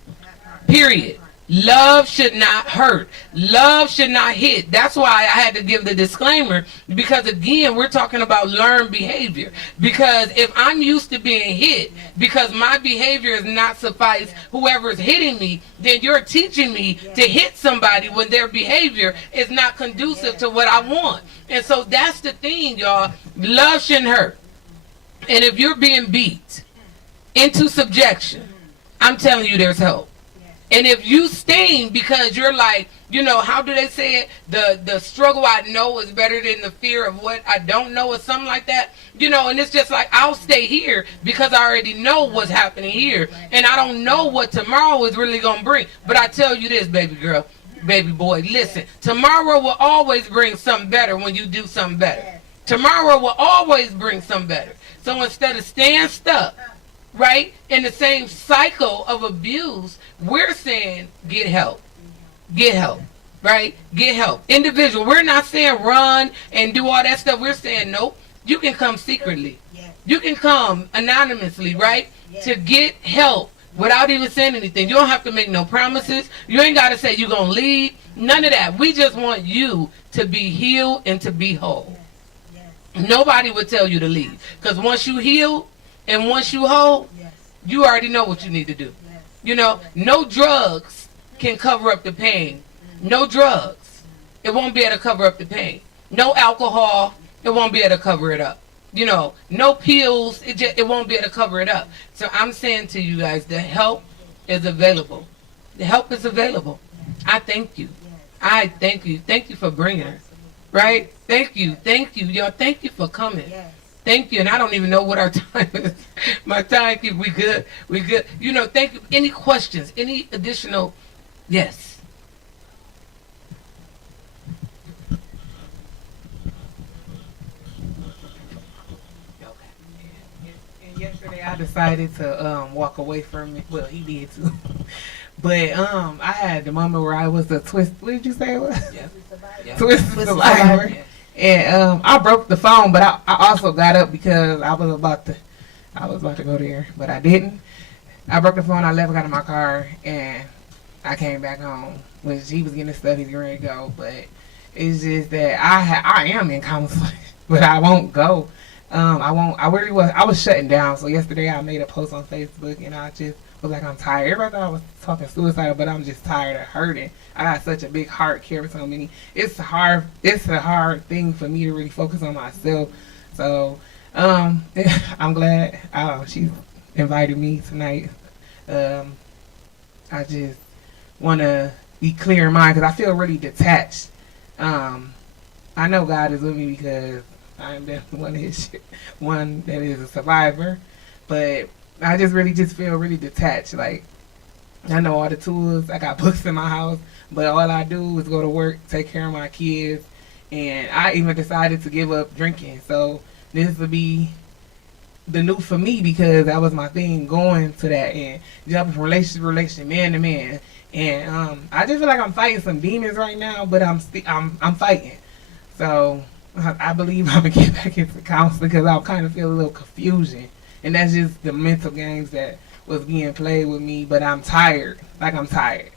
Period. Love should not hurt. Love should not hit. That's why I had to give the disclaimer, because again, we're talking about learned behavior. Because if I'm used to being hit because my behavior is not suffice whoever's hitting me, then you're teaching me to hit somebody when their behavior is not conducive to what I want. And so that's the thing, y'all. Love shouldn't hurt. And if you're being beat into subjection, I'm telling you there's help. And if you sting because you're like, you know, how do they say it? The struggle I know is better than the fear of what I don't know, or something like that. You know, and it's just like, I'll stay here because I already know what's happening here. And I don't know what tomorrow is really going to bring. But I tell you this, baby girl, baby boy, listen. Tomorrow will always bring something better when you do something better. Tomorrow will always bring something better. So instead of staying stuck, right, in the same cycle of abuse, we're saying get help. Get help, right? Get help. Individual. We're not saying run and do all that stuff. We're saying nope. You can come secretly. You can come anonymously, right? To get help without even saying anything. You don't have to make no promises. You ain't got to say you're going to leave. None of that. We just want you to be healed and to be whole. Yes. Nobody would tell you to leave. Because once you heal and once you whole, Yes. you already know what you need to do. Yes. You know, no drugs can cover up the pain. No drugs. It won't be able to cover up the pain. No alcohol, it won't be able to cover it up. You know, no pills, it won't be able to cover it up. So I'm saying to you guys, the help is available. The help is available. I thank you. I thank you. Thank you for bringing her. Right? Thank you. Thank you. Y'all, thank you for coming. Yes. Thank you. And I don't even know what our time is. My time, we good. We good. You know, thank you. Any questions? Any additional? Yes. And yesterday I decided to walk away from it. Well, he did too. But I had the moment where I was the twist. What did you say it was? Yeah. Twisted survivor. And I broke the phone, but I also got up because I was about to go there, but I didn't. I broke the phone. I left, got in my car, and I came back home. Which he was getting his stuff, he's getting ready to go. But it's just that I am in counseling, but I won't go. I won't. I really was. I was shutting down. So yesterday I made a post on Facebook, and I just was like, I'm tired. Everybody thought I was talking suicide, but I'm just tired of hurting. I got such a big heart, carrying so many. It's a hard thing for me to really focus on myself. So I'm glad she invited me tonight. I just want to be clear in mind because I feel really detached. I know God is with me because I'm definitely one that is a survivor, but I just feel really detached. Like, I know all the tools. I got books in my house, but all I do is go to work, take care of my kids, and I even decided to give up drinking. So this will be the new for me because that was my thing, going to that and jumping from relationship to relationship, man to man. And I just feel like I'm fighting some demons right now, but I'm fighting. So I believe I'm gonna get back into counseling because I kind of feel a little confusion. And that's just the mental games that was being played with me. But I'm tired. Like, I'm tired.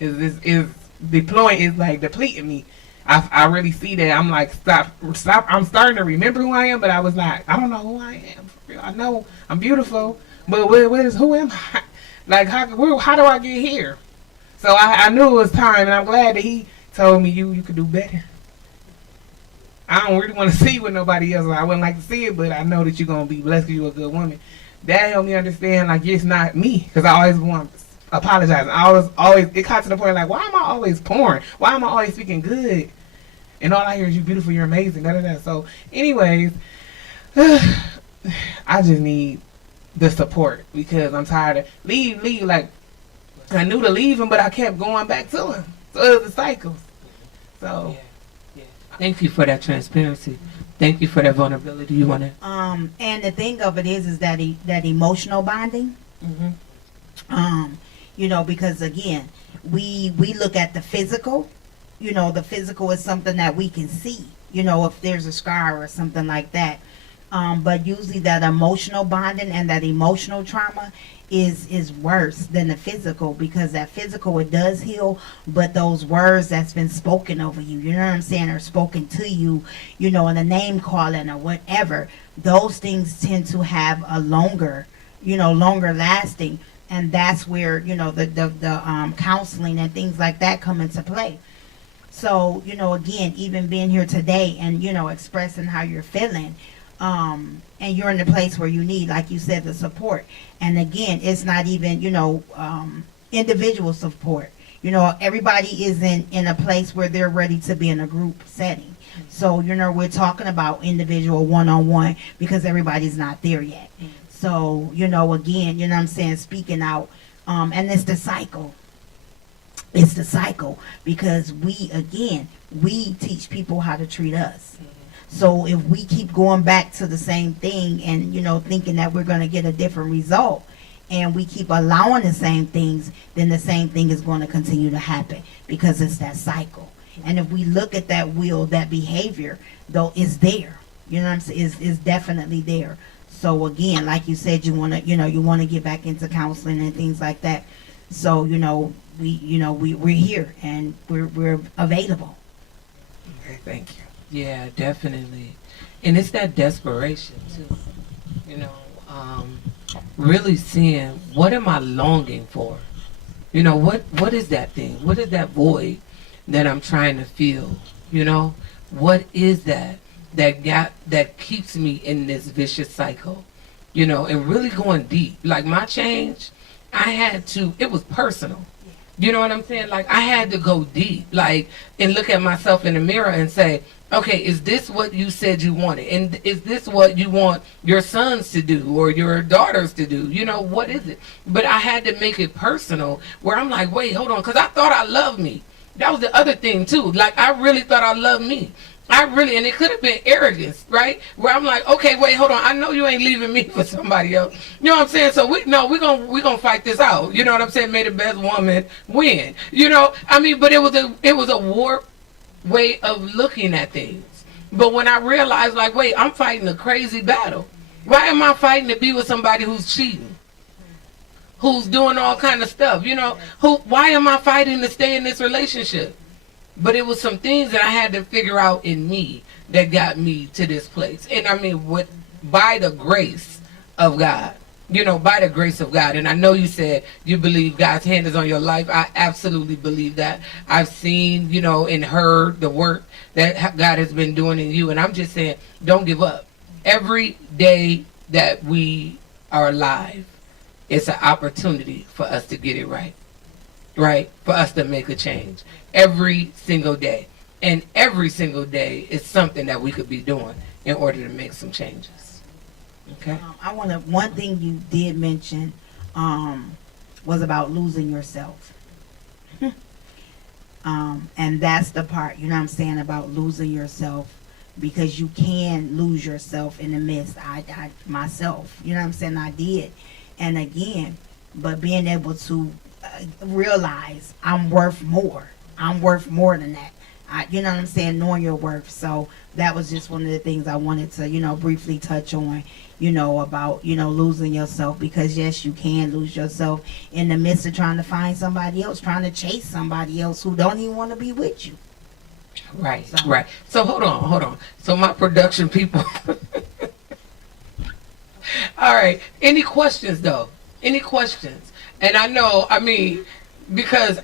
Is deploying is like depleting me. I really see that. I'm like, stop. I'm starting to remember who I am, but I was like, I don't know who I am. For real. I know I'm beautiful, but who am I? Like, how do I get here? So I knew it was time, and I'm glad that he told me you could do better. I don't really want to see you with nobody else. I wouldn't like to see it, but I know that you're going to be blessed because you're a good woman. That helped me understand, like, it's not me. Because I always want to apologize. It got to the point, like, why am I always pouring? Why am I always speaking good? And all I hear is, you're beautiful, you're amazing, da-da-da. So, anyways, I just need the support because I'm tired of leave. Like, I knew to leave him, but I kept going back to him. So, it was a cycle. So... Thank you for that transparency. Thank you for that vulnerability. You want to? And the thing of it is that that emotional bonding. You know, because again, we look at the physical. You know, the physical is something that we can see. You know, if there's a scar or something like that. But usually that emotional bonding and that emotional trauma is worse than the physical, because that physical, it does heal, but those words that's been spoken over you, you know what I'm saying, or spoken to you, you know, in a name calling or whatever, those things tend to have a longer lasting, and that's where, you know, the counseling and things like that come into play. So, you know, again, even being here today and, you know, expressing how you're feeling, and you're in the place where you need, like you said, the support. And again, it's not even, you know, individual support. You know, everybody isn't in a place where they're ready to be in a group setting. So, you know, we're talking about individual one-on-one because everybody's not there yet. So, you know, again, you know what I'm saying, speaking out. And it's the cycle. It's the cycle because we teach people how to treat us. So if we keep going back to the same thing and, you know, thinking that we're going to get a different result, and we keep allowing the same things, then the same thing is going to continue to happen because it's that cycle. And if we look at that wheel, that behavior, though, is there. You know what I'm saying? Is definitely there. So again, like you said, you want to get back into counseling and things like that. So, we're here and we're available. Okay, thank you. Yeah, definitely. And it's that desperation too. You know, really seeing what am I longing for? You know, what is that thing? What is that void that I'm trying to fill? You know, what is that keeps me in this vicious cycle? You know, and really going deep. Like my change, it was personal. You know what I'm saying? Like I had to go deep, like, and look at myself in the mirror and say, okay, is this what you said you wanted? And is this what you want your sons to do or your daughters to do? You know, what is it? But I had to make it personal where I'm like, wait, hold on, because I thought I loved me. That was the other thing too. Like I really thought I loved me. And it could have been arrogance, right? Where I'm like, okay, wait, hold on. I know you ain't leaving me for somebody else. You know what I'm saying? So we're gonna fight this out. You know what I'm saying? May the best woman win. You know, I mean, but it was a warped way of looking at things. But when I realized, like, wait, I'm fighting a crazy battle. Why am I fighting to be with somebody who's cheating? Who's doing all kind of stuff? You know, why am I fighting to stay in this relationship? But it was some things that I had to figure out in me that got me to this place. And I mean, by the grace of God, you know, by the grace of God. And I know you said you believe God's hand is on your life. I absolutely believe that. I've seen, you know, and heard the work that God has been doing in you. And I'm just saying, don't give up. Every day that we are alive, it's an opportunity for us to get it right. Right? For us to make a change. Every single day. And every single day is something that we could be doing in order to make some changes. Okay? One thing you did mention was about losing yourself. And that's the part, you know what I'm saying, about losing yourself, because you can lose yourself in the midst. I myself, you know what I'm saying, I did. And again, but being able to realize I'm worth more. I'm worth more than that. You know what I'm saying? Knowing your worth. So that was just one of the things I wanted to, you know, briefly touch on, you know, about, you know, losing yourself. Because yes, you can lose yourself in the midst of trying to find somebody else, trying to chase somebody else who don't even want to be with you. Right, right. So hold on. So my production people. All right. Any questions though? Any questions? And I know, I mean, because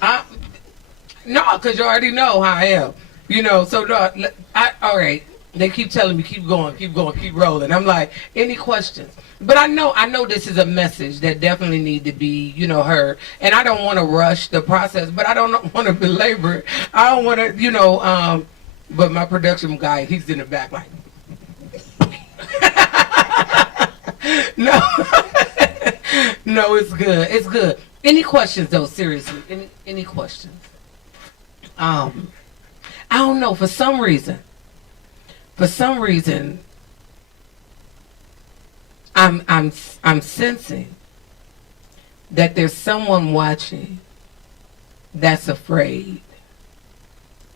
you already know how I am, you know, so no, all right, they keep telling me, keep going, keep rolling. I'm like, any questions? But I know this is a message that definitely need to be, you know, heard. And I don't want to rush the process, but I don't want to belabor it. I don't want to, you know, but my production guy, he's in the back like, no, no, it's good. It's good. Any questions though, seriously, any questions? I don't know, for some reason, I'm sensing that there's someone watching that's afraid.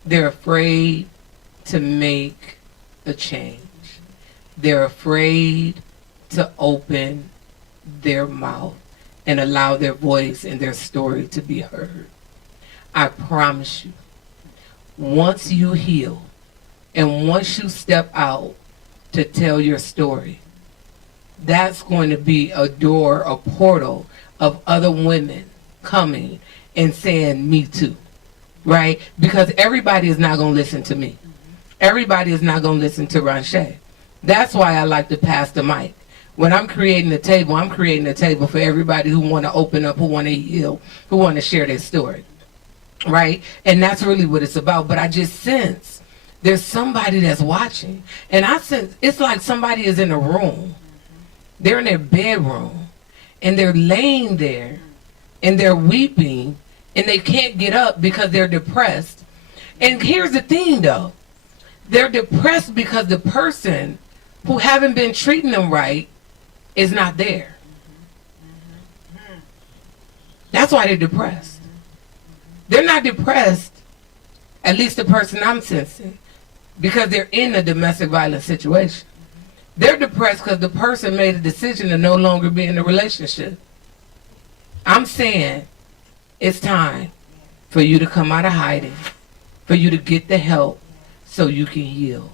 They're afraid to make a change. They're afraid to open their mouth and allow their voice and their story to be heard. I promise you, once you heal and once you step out to tell your story, that's going to be a door, a portal of other women coming and saying, me too, right? Because everybody is not going to listen to me. Everybody is not going to listen to Ronisha. That's why I like to pass the mic. When I'm creating a table, I'm creating a table for everybody who want to open up, who want to heal, who want to share their story. Right? And that's really what it's about. But I just sense there's somebody that's watching. And I sense it's like somebody is in a room. They're in their bedroom. And they're laying there. And they're weeping. And they can't get up because they're depressed. And here's the thing, though. They're depressed because the person who haven't been treating them right is not there. That's why they're depressed. They're not depressed, at least the person I'm sensing, because they're in a domestic violence situation. They're depressed because the person made a decision to no longer be in a relationship. I'm saying It's time for you to come out of hiding, for you to get the help so you can heal.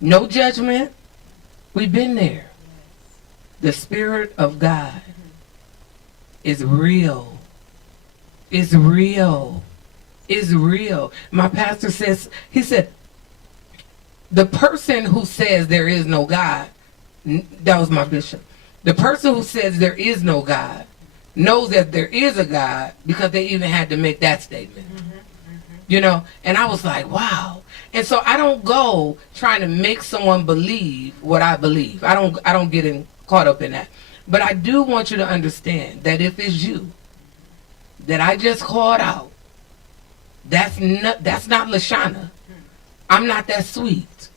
No judgment. We've been there. The Spirit of God is real. Is real. Is real. My pastor says, he said, the person who says there is no God, that was my bishop. The person who says there is no God knows that there is a God because they even had to make that statement. You know, and I was like, wow. And so I don't go trying to make someone believe what I believe. I don't get caught up in that. But I do want you to understand that if it's you that I just called out, that's not Lashana. I'm not that sweet.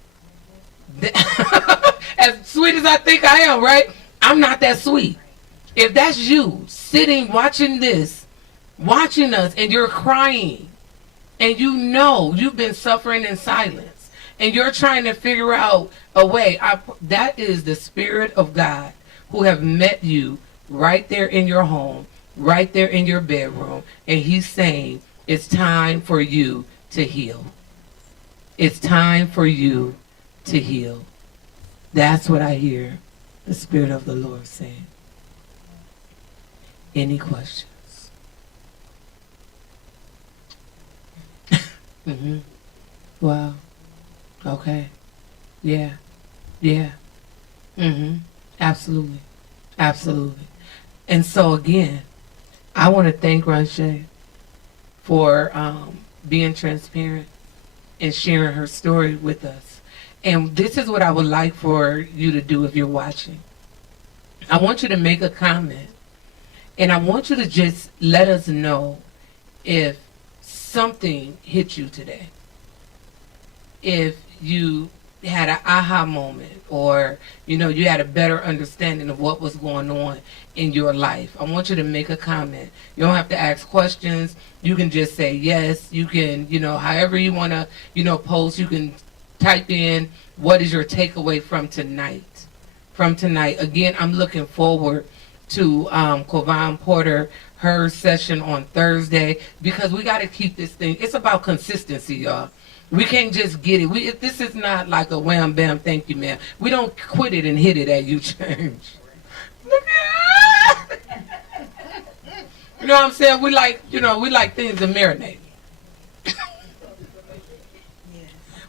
As sweet as I think I am, right? I'm not that sweet. If that's you sitting watching this, watching us, and you're crying, and you know you've been suffering in silence, and you're trying to figure out a way, that is the Spirit of God who have met you right there in your home, right there in your bedroom, and he's saying, it's time for you to heal. It's time for you to heal. That's what I hear the Spirit of the Lord saying. Any questions? Mm-hmm. Wow. Okay. Yeah. Yeah. Mm-hmm. Absolutely. Absolutely. And so again, I want to thank Ronisha for being transparent and sharing her story with us. And this is what I would like for you to do if you're watching. I want you to make a comment, and I want you to just let us know if something hit you today. If you had an aha moment, or you had a better understanding of what was going on in your life. I want you to make a comment. You don't have to ask questions. You can just say yes. You can, however you want to, post. You can type in, what is your takeaway from tonight? From tonight. Again, I'm looking forward to Kovan Porter, her session on Thursday, because we got to keep this thing. It's about consistency, y'all. We can't just get it. This is not like a wham bam thank you ma'am. We don't quit it and hit it at you change. You know what I'm saying? We like things to marinate.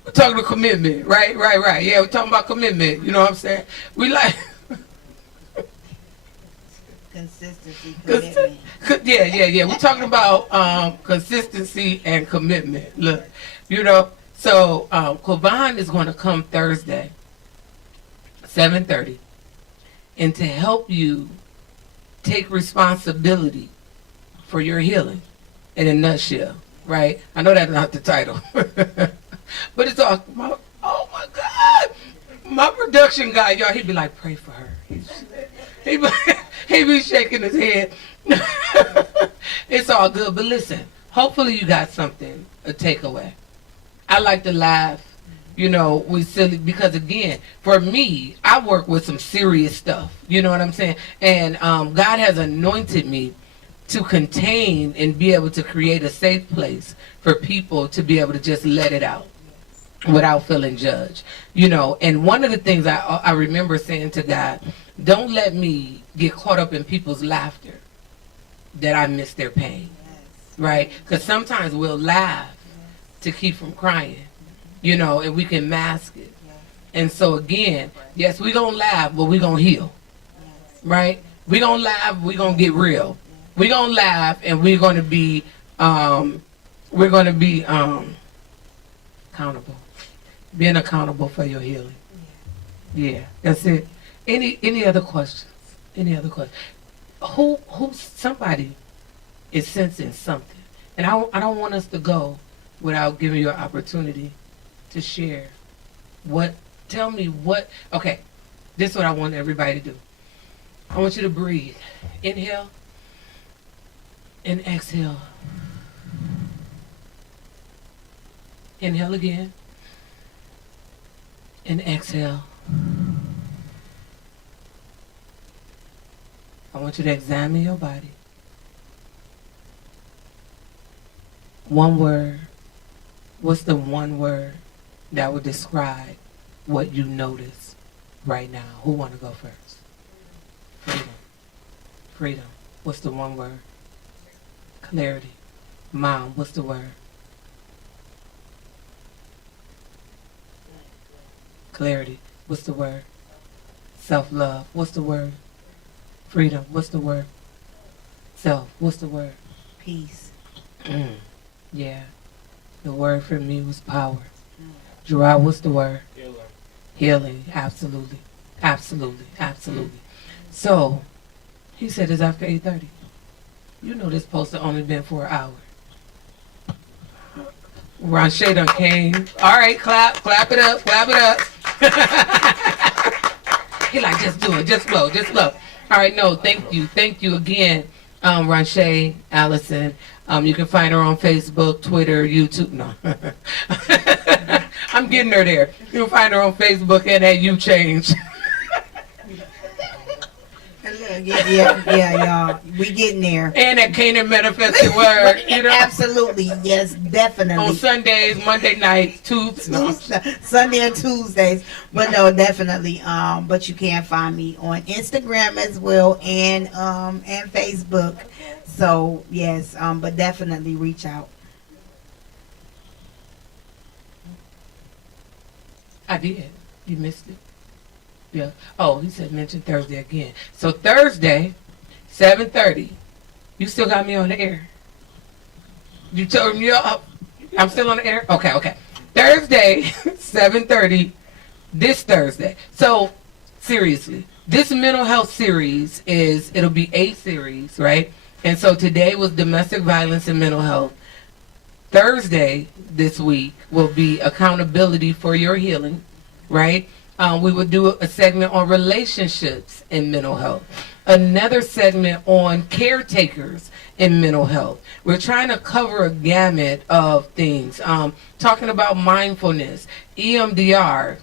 We're talking about commitment, right? Yeah, we're talking about commitment. You know what I'm saying? We like Consistency, commitment. Yeah. We're talking about consistency and commitment. Look, so Kovan is going to come Thursday, 7:30, and to help you take responsibility for your healing in a nutshell, right? I know that's not the title, but it's all about, oh my God, my production guy, y'all, he'd be like, pray for her. He be shaking his head. It's all good, but listen, hopefully you got something, a takeaway. I like to laugh, we silly, because again, for me, I work with some serious stuff, you know what I'm saying? And God has anointed me to contain and be able to create a safe place for people to be able to just let it out without feeling judged, and one of the things I remember saying to God, don't let me get caught up in people's laughter that I miss their pain, right? Because sometimes we'll laugh to keep from crying, and we can mask it. And so again, yes, we're going to laugh, but we're going to heal, right? We're going to laugh, we're going to get real. We're going to laugh, and we're going to be accountable. Being accountable for your healing. Yeah, that's it. Any other questions? Any other questions? Who somebody is sensing something. And I don't want us to go without giving you an opportunity to share. Tell me what, okay, this is what I want everybody to do. I want you to breathe. Inhale and exhale. Inhale again and exhale. I want you to examine your body. One word. What's the one word that would describe what you notice right now? Who want to go first? Freedom. Freedom. What's the one word? Clarity. Mom, what's the word? Clarity. What's the word? Self-love. What's the word? Freedom. What's the word? Self. What's the word? Peace. Yeah. The word for me was power. Gerard, what's the word? Healing. Healing. Absolutely. Absolutely. Absolutely. So, he said it's after 8:30. You know this post has only been for an hour. Ron Shay done came. All right, clap it up, clap it up. He like, just do it, just flow, just flow. All right, no, thank you again, Ronisha Allison. You can find her on Facebook, Twitter, YouTube. No, I'm getting her there. You can find her on Facebook and at You Change. Yeah, y'all. We getting there. And at Canaan Manifested Word, you know. Absolutely, yes, definitely. On Sundays, Monday nights, Tuesdays. No. Sunday and Tuesdays, but no, definitely. But you can find me on Instagram as well and Facebook. So yes, but definitely reach out. I did. You missed it. Yeah. Oh, he said mention Thursday again. So Thursday, 7:30. You still got me on the air. You told me I'm still on the air? Okay. Thursday, 7:30, this Thursday. So, seriously, this mental health series it'll be 8 series, right? And so today was domestic violence and mental health. Thursday this week will be accountability for your healing, right? We will do a segment on relationships in mental health. Another segment on caretakers in mental health. We're trying to cover a gamut of things. Talking about mindfulness, EMDR,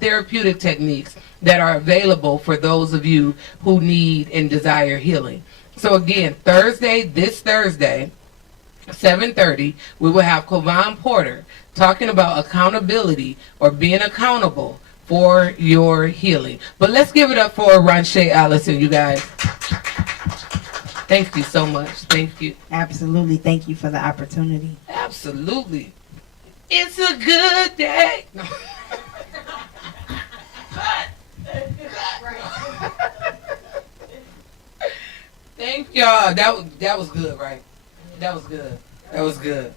therapeutic techniques that are available for those of you who need and desire healing. So again, this Thursday, 7:30, we will have Kovan Porter talking about accountability or being accountable for your healing. But let's give it up for Ronisha Allison, you guys. Thank you so much. Thank you. Absolutely. Thank you for the opportunity. Absolutely. It's a good day. No. Thank y'all. That was good, right? That was good.